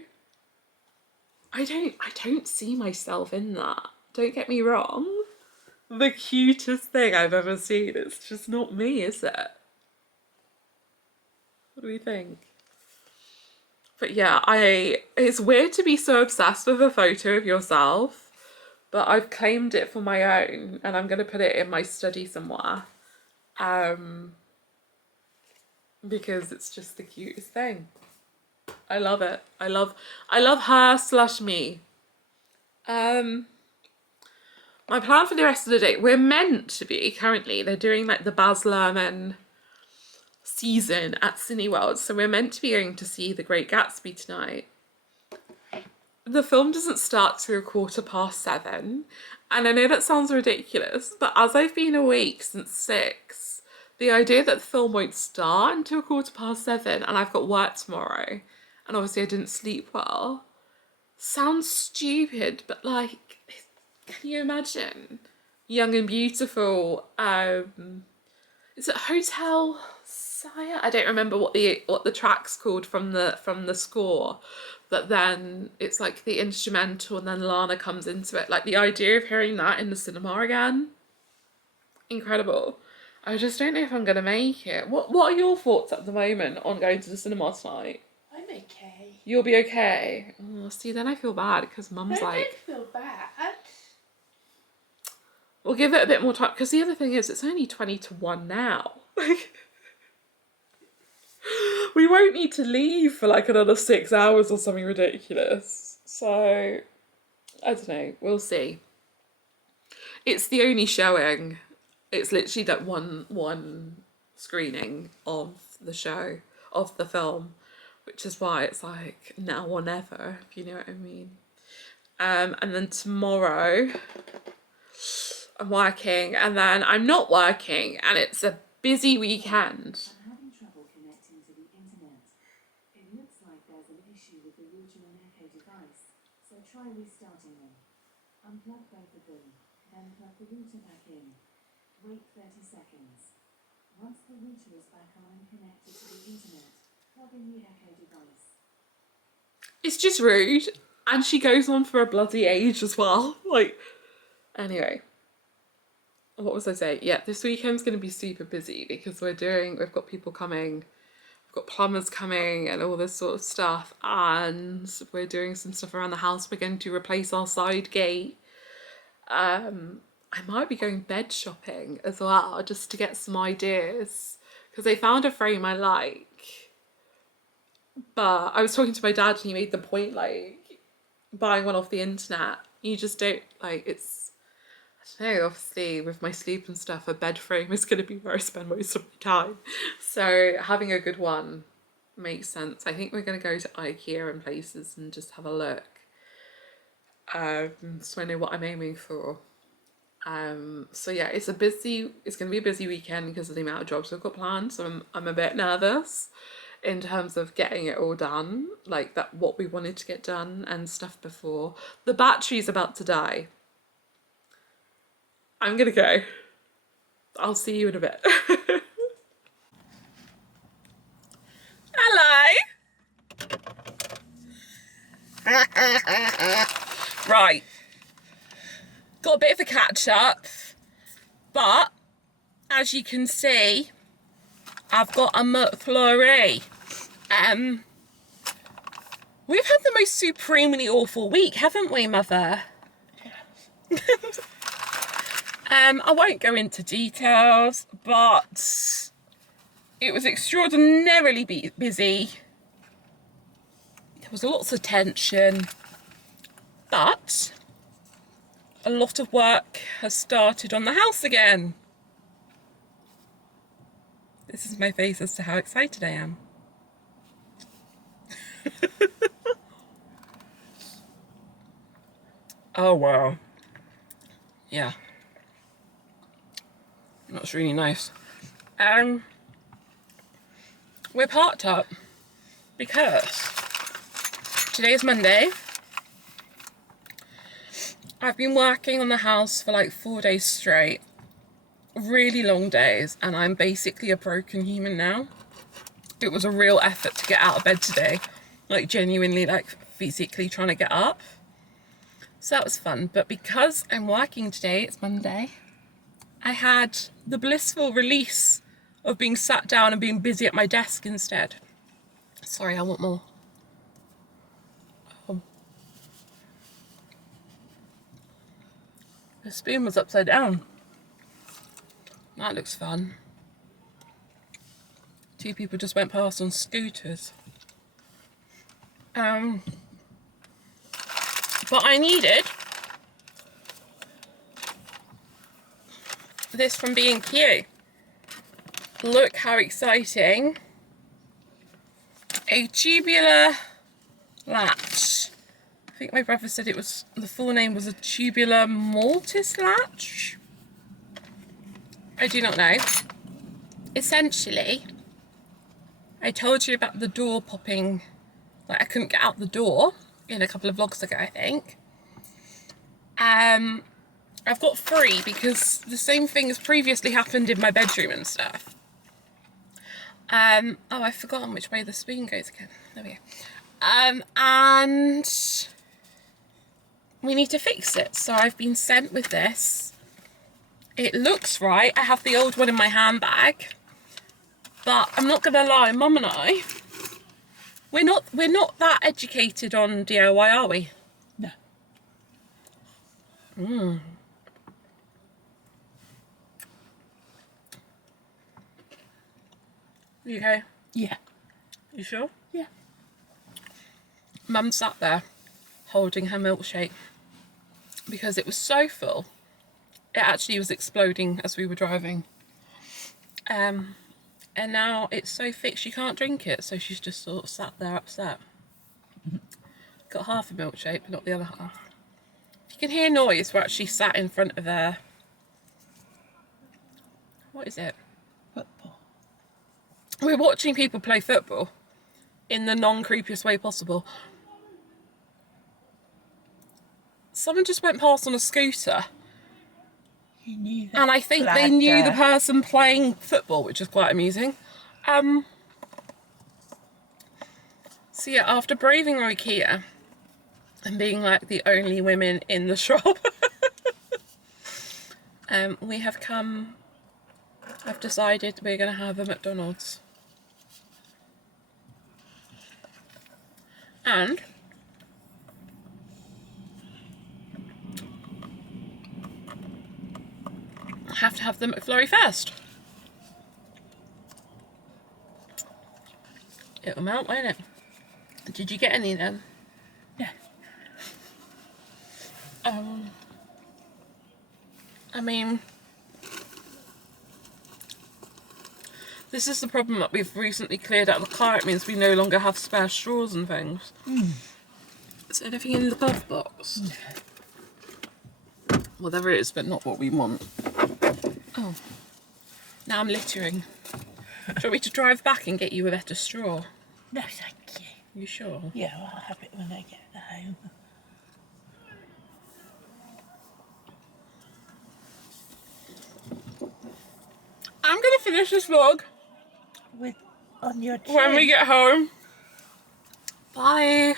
I don't see myself in that. Don't get me wrong. The cutest thing I've ever seen. It's just not me, is it? What do we think? But yeah, it's weird to be so obsessed with a photo of yourself, but I've claimed it for my own and I'm gonna put it in my study somewhere. Because it's just the cutest thing. I love it. I love her/me. My plan for the rest of the day, we're meant to be currently, they're doing like the Baz Luhrmann season at Cineworld, so we're meant to be going to see The Great Gatsby tonight. The film doesn't start till 7:15, and I know that sounds ridiculous, but as I've been awake since 6, the idea that the film won't start until 7:15 and I've got work tomorrow, and obviously I didn't sleep well, sounds stupid, but like, can you imagine? Young and Beautiful, is it Hotel Sire? I don't remember what the track's called from the score, but then it's like the instrumental and then Lana comes into it. Like the idea of hearing that in the cinema again, incredible. I just don't know if I'm gonna make it. What are your thoughts at the moment on going to the cinema tonight? I'm okay. You'll be okay. Oh, see, then I feel bad because Mum's I like, don't feel bad. we'll give it a bit more time. Because the other thing is, it's only 20 to 1 now. Like, we won't need to leave for like another 6 hours or something ridiculous. So, I don't know. We'll see. It's the only showing. It's literally that one screening of the show, of the film, which is why it's like now or never, if you know what I mean. And then tomorrow I'm working, and then I'm not working, and it's a busy weekend. I'm having trouble connecting to the internet. It looks like there's an issue with the router and echo device, so try restarting them. Unplug both of them, then plug the router back in. Wait 30 seconds. Once the router is back on and connected to the internet, plug in the Echo device. It's just rude. And she goes on for a bloody age as well. Like, anyway. What was I saying? Yeah, this weekend's going to be super busy because we've got people coming, we've got plumbers coming and all this sort of stuff. And we're doing some stuff around the house. We're going to replace our side gate. I might be going bed shopping as well, just to get some ideas. Because they found a frame I like. But I was talking to my dad and he made the point, like, buying one off the internet, you just don't, like, it's, I don't know, obviously with my sleep and stuff, a bed frame is going to be where I spend most of my time. So having a good one makes sense. I think we're going to go to IKEA and places and just have a look. So I know what I'm aiming for. So yeah, it's going to be a busy weekend because of the amount of jobs we've got planned. So I'm a bit nervous in terms of getting it all done, like that what we wanted to get done and stuff before. The battery's about to die. I'm gonna go. I'll see you in a bit. Hello. Right. Got a bit of a catch up, but as you can see, I've got a McFlurry. We've had the most supremely awful week, haven't we, Mother? Yes. I won't go into details, but it was extraordinarily busy. There was lots of tension, but a lot of work has started on the house again. This is my face as to how excited I am. Oh wow. Yeah. That's really nice. We're parked up because today is Monday. I've been working on the house for like 4 days straight. Really long days, and I'm basically a broken human now. It was a real effort to get out of bed today. Like genuinely, like physically trying to get up. So that was fun. But because I'm working today, it's Monday, I had the blissful release of being sat down and being busy at my desk instead. Sorry, I want more. Oh. The spoon was upside down. That looks fun. 2 people just went past on scooters. But I needed this from B&Q. Look how exciting. A tubular latch. I think my brother said the full name was a tubular mortise latch. I do not know. Essentially, I told you about the door popping, like I couldn't get out the door in a couple of vlogs ago, I think. I've got 3 because the same thing has previously happened in my bedroom and stuff. Oh, I've forgotten which way the spoon goes again. There we go. And we need to fix it. So I've been sent with this. It looks right. I have the old one in my handbag. But I'm not gonna lie, Mum and I, we're not that educated on DIY, are we? No. You okay? Yeah. You sure? Yeah. Mum sat there holding her milkshake because it was so full. It actually was exploding as we were driving. And now it's so thick she can't drink it, so she's just sort of sat there upset. Got half a milkshake, but not the other half. If you can hear noise, we're actually sat in front of a... What is it? Football. We're watching people play football in the non-creepiest way possible. Someone just went past on a scooter. He knew that And I think they knew the bladder. person playing football, which is quite amusing. So yeah, after braving IKEA and being like the only women in the shop, we have come. I've decided we're going to have a McDonald's. And I have to have the McFlurry first. It'll melt, won't it? Did you get any then? Yeah. I mean, this is the problem that we've recently cleared out the car. It means we no longer have spare straws and things. Is there anything in the glove box? Well, there is, but not what we want. Oh. Now I'm littering. Do you want me to drive back and get you a better straw? No, thank you. You sure? Yeah, well, I'll have it when I get home. I'm going to finish this vlog With on your chin. when we get home. Bye.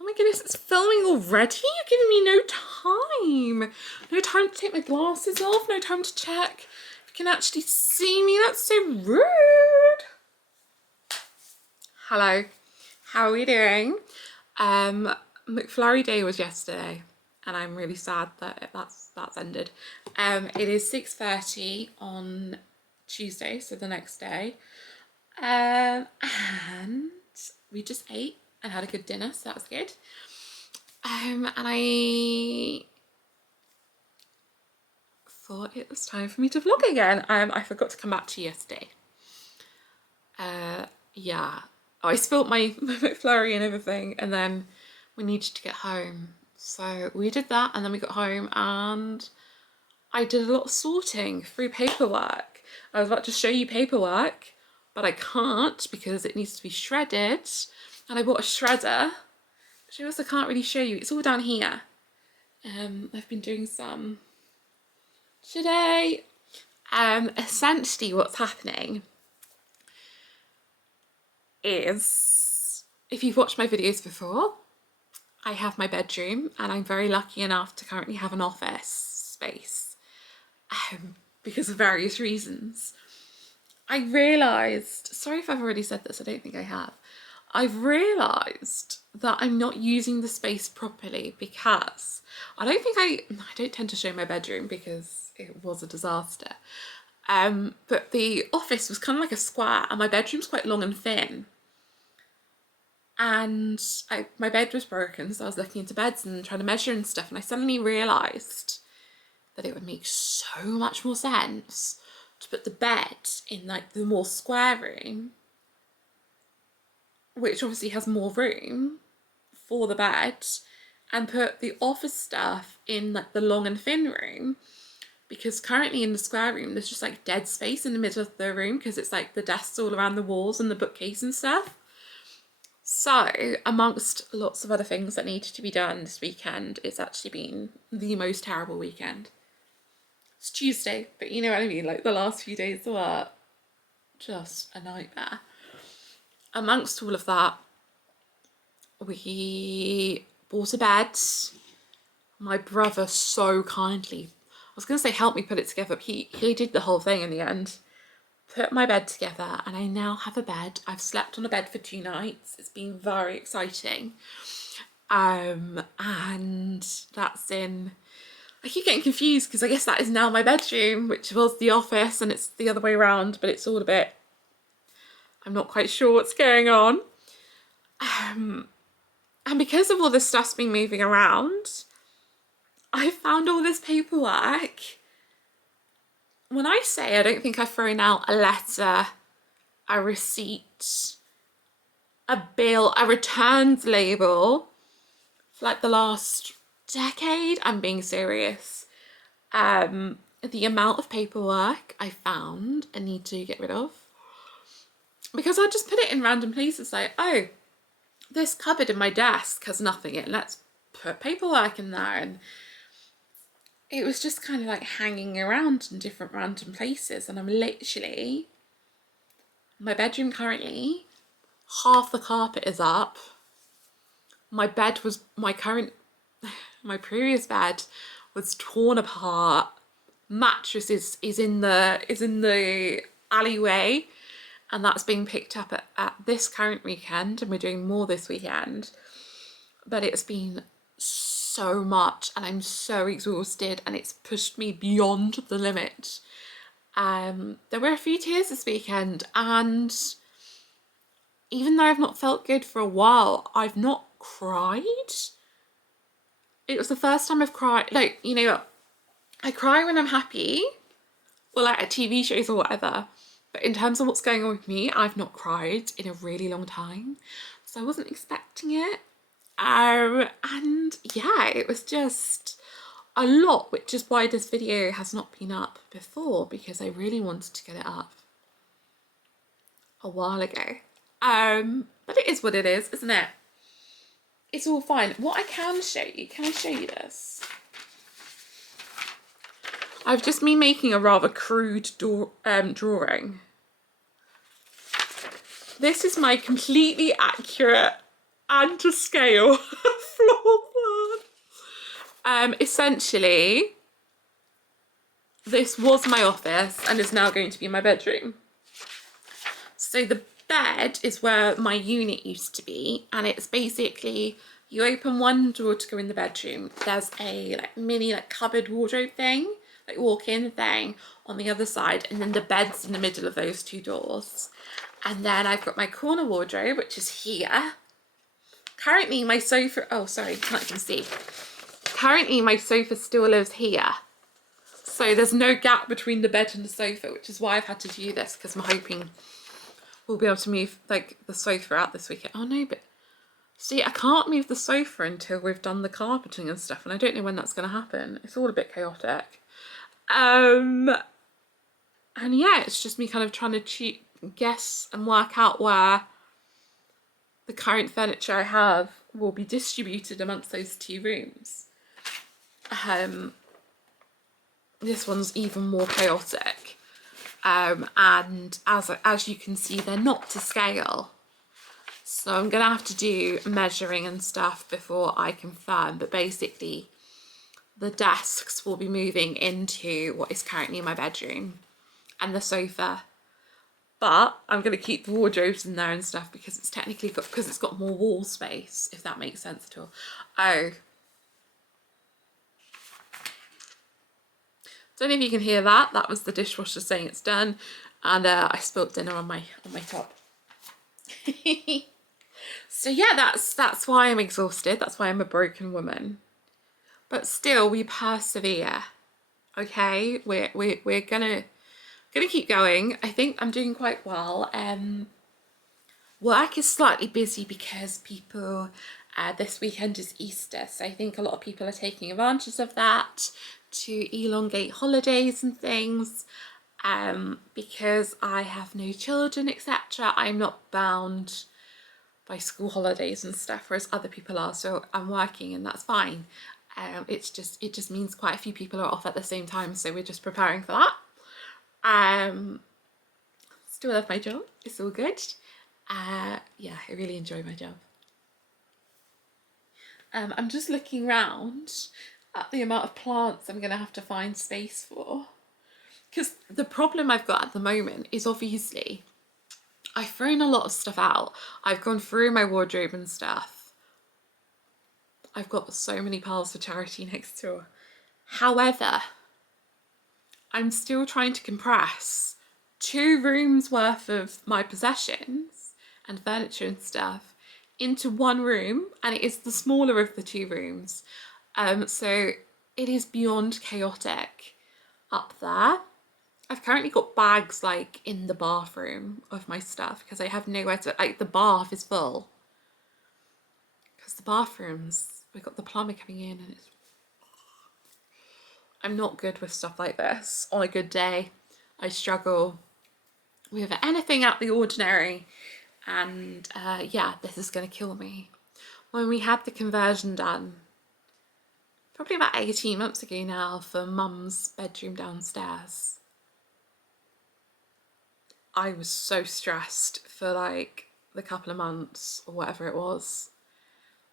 Oh my goodness, it's filming already? You're giving me no time. No time to take my glasses off, no time to check if you can actually see me. That's so rude. Hello, how are we doing? McFlurry Day was yesterday and I'm really sad that that's ended. It is 6:30 on Tuesday, so the next day. And we just ate and had a good dinner, so that was good. And I thought it was time for me to vlog again. I forgot to come back to you yesterday. Yeah. Oh, I spilt my McFlurry and everything, and then we needed to get home. So we did that, and then we got home, and I did a lot of sorting through paperwork. I was about to show you paperwork, but I can't because it needs to be shredded. And I bought a shredder, which I also can't really show you. It's all down here. I've been doing some today. Essentially what's happening is, if you've watched my videos before, I have my bedroom and I'm very lucky enough to currently have an office space because of various reasons. I realised, sorry if I've already said this, I don't think I have. I've realised that I'm not using the space properly because I don't tend to show my bedroom because it was a disaster. But the office was kind of like a square and my bedroom's quite long and thin. And my bed was broken, so I was looking into beds and trying to measure and stuff, and I suddenly realised that it would make so much more sense to put the bed in like the more square room, which obviously has more room for the bed, and put the office stuff in like the long and thin room, because currently in the square room there's just like dead space in the middle of the room because it's like the desks all around the walls and the bookcase and stuff. So, amongst lots of other things that needed to be done this weekend, it's actually been the most terrible weekend. It's Tuesday, but you know what I mean, like the last few days were just a nightmare. Amongst all of that, we bought a bed. My brother so kindly, I was going to say help me put it together, but he did the whole thing in the end. Put my bed together and I now have a bed. I've slept on a bed for 2 nights. It's been very exciting. And that's in, I keep getting confused because I guess that is now my bedroom, which was the office, and it's the other way around, but it's all a bit, I'm not quite sure what's going on. And because of all this stuff's been moving around, I found all this paperwork. When I say I don't think I've thrown out a letter, a receipt, a bill, a returns label for like the last decade, I'm being serious. The amount of paperwork I found and need to get rid of. Because I just put it in random places like, oh, this cupboard in my desk has nothing in, let's put paperwork in there. And it was just kind of like hanging around in different random places, and I'm literally, my bedroom currently, half the carpet is up. My bed was, my previous bed was torn apart. Mattress is in the alleyway, and that's being picked up at this current weekend, and we're doing more this weekend. But it's been so much, and I'm so exhausted, and it's pushed me beyond the limit. There were a few tears this weekend, and even though I've not felt good for a while, I've not cried. It was the first time I've cried. Like, you know, I cry when I'm happy, or like at TV shows or whatever. But in terms of what's going on with me, I've not cried in a really long time. So I wasn't expecting it. And yeah, it was just a lot, which is why this video has not been up before, because I really wanted to get it up a while ago. But it is what it is, isn't it? It's all fine. What I can show you, can I show you this? I've just been making a rather crude drawing. This is my completely accurate and to scale floor plan. Essentially, this was my office and is now going to be my bedroom. So the bed is where my unit used to be, and it's basically, you open one door to go in the bedroom. There's a like mini like cupboard wardrobe thing, like walk-in thing on the other side, and then the bed's in the middle of those two doors. And then I've got my corner wardrobe, which is here. Currently my sofa, oh sorry, you can't even see. Currently my sofa still lives here. So there's no gap between the bed and the sofa, which is why I've had to do this, because I'm hoping we'll be able to move like the sofa out this weekend. Oh no, but see, I can't move the sofa until we've done the carpeting and stuff, and I don't know when that's going to happen. It's all a bit chaotic. And yeah, it's just me kind of trying to guess and work out where the current furniture I have will be distributed amongst those two rooms. This one's even more chaotic. And as you can see, they're not to scale. So I'm gonna have to do measuring and stuff before I confirm, but basically the desks will be moving into what is currently my bedroom and the sofa. But I'm gonna keep the wardrobes in there and stuff because it's technically got, because it's got more wall space, if that makes sense at all. Oh. Don't know if you can hear that. That was the dishwasher saying it's done, and I spilt dinner on my top. So yeah, that's why I'm exhausted. That's why I'm a broken woman. But still, we persevere. Okay, we're gonna keep going. I think I'm doing quite well. Work is slightly busy because people, this weekend is Easter, so I think a lot of people are taking advantage of that to elongate holidays and things. Because I have no children, etc. I'm not bound by school holidays and stuff, whereas other people are, so I'm working and that's fine. It just means quite a few people are off at the same time, so we're just preparing for that. Still love my job, it's all good. Yeah, I really enjoy my job. I'm just looking around at the amount of plants I'm gonna have to find space for, because the problem I've got at the moment is obviously I've thrown a lot of stuff out. I've gone through my wardrobe and stuff. I've got so many piles for charity next door. However, I'm still trying to compress 2 rooms worth of my possessions and furniture and stuff into 1 room, and it is the smaller of the 2 rooms. So it is beyond chaotic up there. I've currently got bags like in the bathroom of my stuff because I have nowhere to, like the bath is full. Because the bathrooms, we've got the plumber coming in and it's, I'm not good with stuff like this. On a good day, I struggle with anything out the ordinary, and yeah, this is gonna kill me. When we had the conversion done probably about 18 months ago now, for Mum's bedroom downstairs. I was so stressed for like the couple of months or whatever it was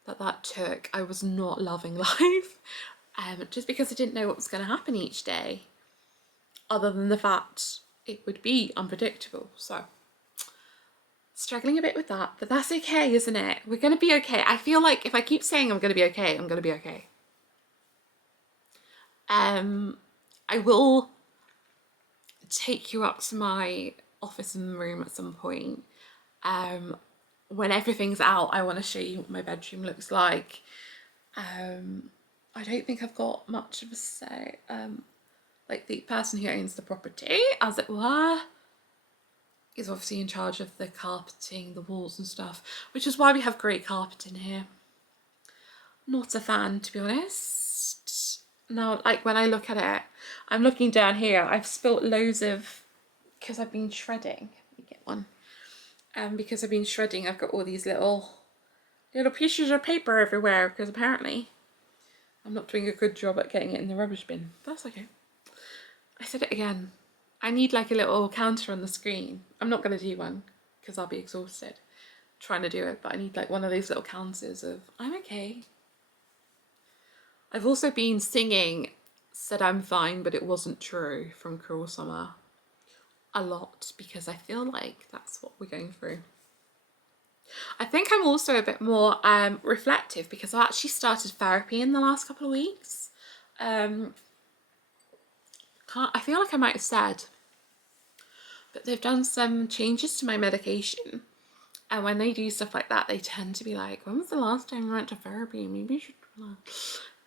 that took. I was not loving life, just because I didn't know what was going to happen each day, other than the fact it would be unpredictable. So struggling a bit with that, but that's okay, isn't it? We're going to be okay. I feel like if I keep saying I'm going to be okay, I'm going to be okay. I will take you up to my office and room at some point. When everything's out, I want to show you what my bedroom looks like. I don't think I've got much of a say. Like the person who owns the property, as it were, is obviously in charge of the carpeting, the walls and stuff, which is why we have great carpet in here. Not a fan, to be honest. Now, like when I look at it, I'm looking down here, I've spilt loads of, because I've been shredding. Let me get one. Because I've been shredding, I've got all these little pieces of paper everywhere, because apparently I'm not doing a good job at getting it in the rubbish bin. That's okay. I said it again. I need like a little counter on the screen. I'm not going to do one because I'll be exhausted trying to do it, but I need like one of those little counters of I'm okay. I've also been singing Said I'm Fine But It Wasn't True from Cruel Summer a lot, because I feel like that's what we're going through. I think I'm also a bit more reflective, because I actually started therapy in the last couple of weeks. I feel like I might have said, but they've done some changes to my medication, and when they do stuff like that, they tend to be like, when was the last time you went to therapy? Maybe you should.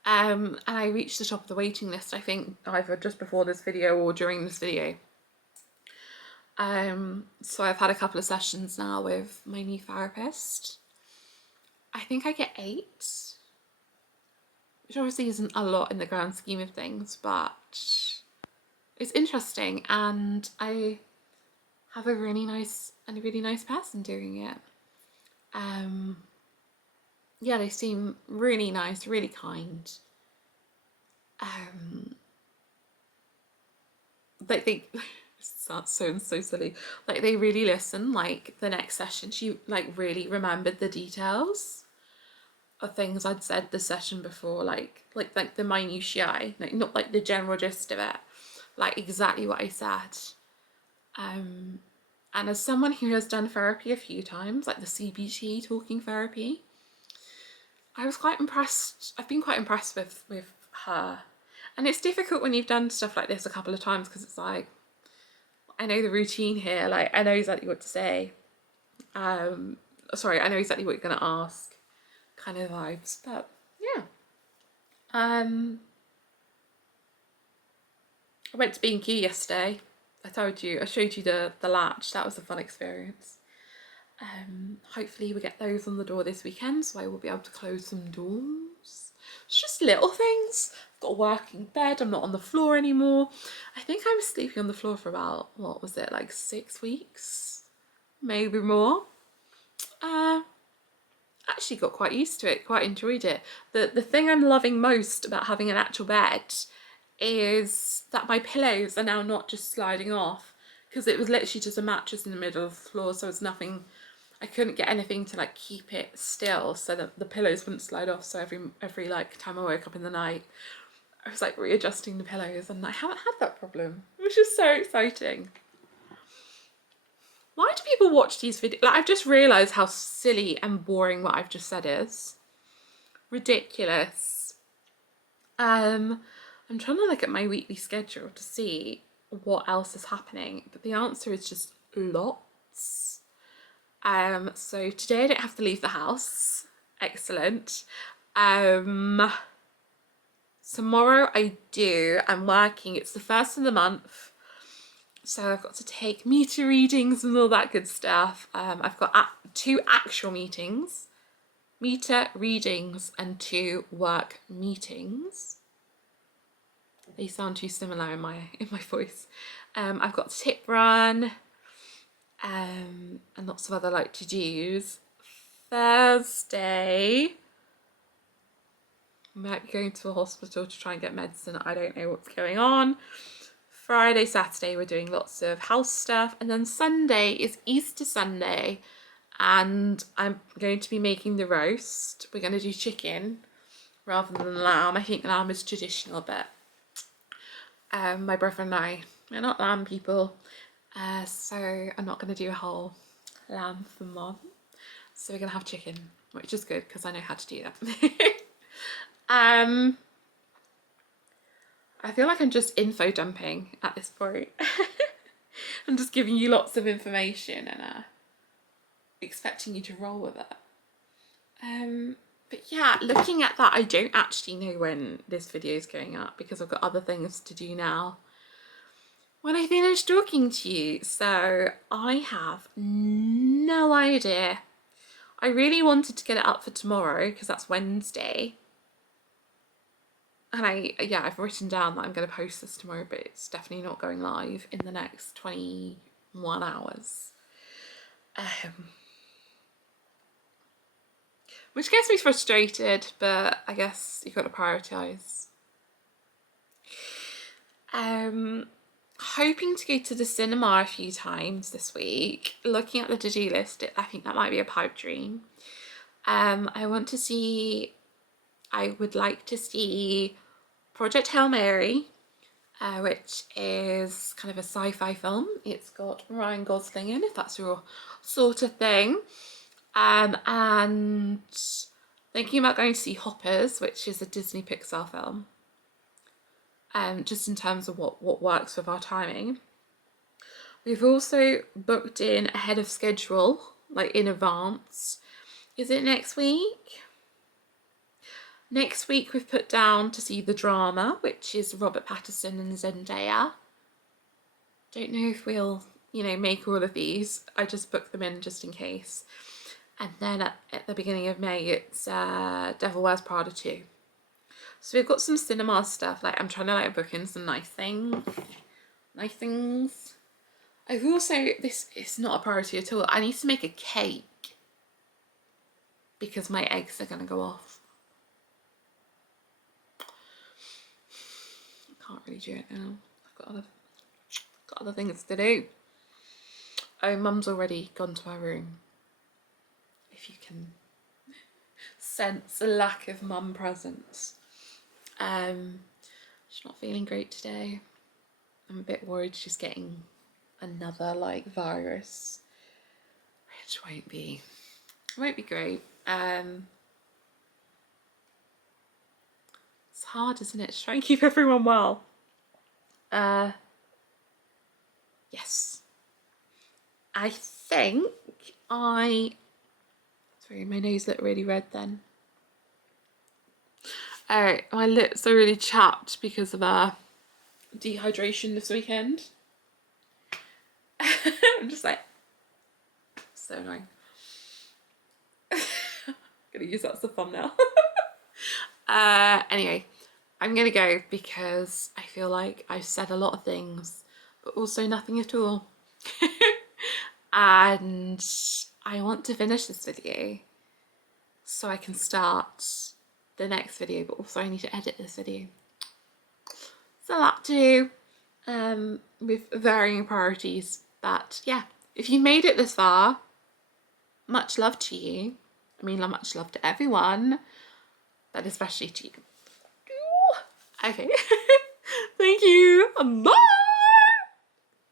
And I reached the top of the waiting list, I think either just before this video or during this video. So I've had a couple of sessions now with my new therapist. I think I get 8, which obviously isn't a lot in the grand scheme of things, but it's interesting, and I have a really nice person doing it. Yeah, they seem really nice, really kind. Like they sounds so silly. Like they really listen. Like the next session, she like really remembered the details of things I'd said the session before, like the minutiae, like not like the general gist of it, like exactly what I said. And as someone who has done therapy a few times, like the CBT talking therapy, I was quite impressed. I've been quite impressed with her. And it's difficult when you've done stuff like this a couple of times, because it's like, I know the routine here, like I know exactly what to say. Sorry, I know exactly what you're gonna ask, kind of vibes. But yeah. I went to B&Q yesterday. I showed you the latch. That was a fun experience. Hopefully we get those on the door this weekend, so I will be able to close some doors. It's just little things. I've got a working bed, I'm not on the floor anymore. I think I was sleeping on the floor for about, what was it, like 6 weeks? Maybe more. Actually got quite used to it, quite enjoyed it. The thing I'm loving most about having an actual bed is that my pillows are now not just sliding off, because it was literally just a mattress in the middle of the floor, so it's nothing, I couldn't get anything to like keep it still so that the pillows wouldn't slide off. So every like time I woke up in the night, I was like readjusting the pillows, and I haven't had that problem, which is so exciting. Why do people watch these videos? Like, I've just realised how silly and boring what I've just said is. Ridiculous. I'm trying to look at my weekly schedule to see what else is happening, but the answer is just lots. So today I don't have to leave the house. Excellent. Tomorrow I do. I'm working. It's the 1st of the month. So I've got to take meter readings and all that good stuff. I've got 2 actual meetings, meter readings, and 2 work meetings. They sound too similar in my voice. I've got tip run, and lots of other like to-dos. Thursday, Might be going to a hospital to try and get medicine. I don't know what's going on. Friday, Saturday, we're doing lots of house stuff. And then Sunday is Easter Sunday. And I'm going to be making the roast. We're going to do chicken rather than lamb. I think lamb is traditional, but my brother and I, we're not lamb people. So I'm not going to do a whole lamb for Mom. So we're going to have chicken, which is good because I know how to do that. I feel like I'm just info dumping at this point. I'm just giving you lots of information and expecting you to roll with it. But yeah, looking at that, I don't actually know when this video is going up because I've got other things to do now when I finish talking to you. So I have no idea. I really wanted to get it up for tomorrow because that's Wednesday. And I've written down that I'm going to post this tomorrow, but it's definitely not going live in the next 21 hours. Which gets me frustrated, but I guess you've got to prioritise. Hoping to go to the cinema a few times this week. Looking at the to-do list, I think that might be a pipe dream. I would like to see Project Hail Mary, which is kind of a sci-fi film. It's got Ryan Gosling in, if that's your sort of thing. And thinking about going to see Hoppers, which is a Disney Pixar film. Just in terms of what works with our timing. We've also booked in ahead of schedule, like in advance. Is it next week? Next week we've put down to see The Drama, which is Robert Pattinson and Zendaya. Don't know if we'll, make all of these. I just booked them in just in case. And then at the beginning of May, it's Devil Wears Prada 2. So we've got some cinema stuff. Like I'm trying to book in some nice things. I've also, this is not a priority at all. I need to make a cake because my eggs are going to go off. Can't really do it now. I've got other things to do. Oh, Mum's already gone to her room. If you can sense a lack of mum presence. She's not feeling great today. I'm a bit worried she's getting another virus, which won't be great. It's hard, isn't it, to try and keep everyone well. Yes. I think sorry, my nose looked really red then. Alright, my lips are really chapped because of dehydration this weekend. I'm just so annoying. Gonna use that as a thumbnail. Anyway, I'm gonna go because I feel like I've said a lot of things, but also nothing at all. And I want to finish this video so I can start the next video, but also I need to edit this video. So that to do with varying priorities. But yeah, if you made it this far, much love to you. I mean, much love to everyone, but especially to you. Okay. Thank you. Bye.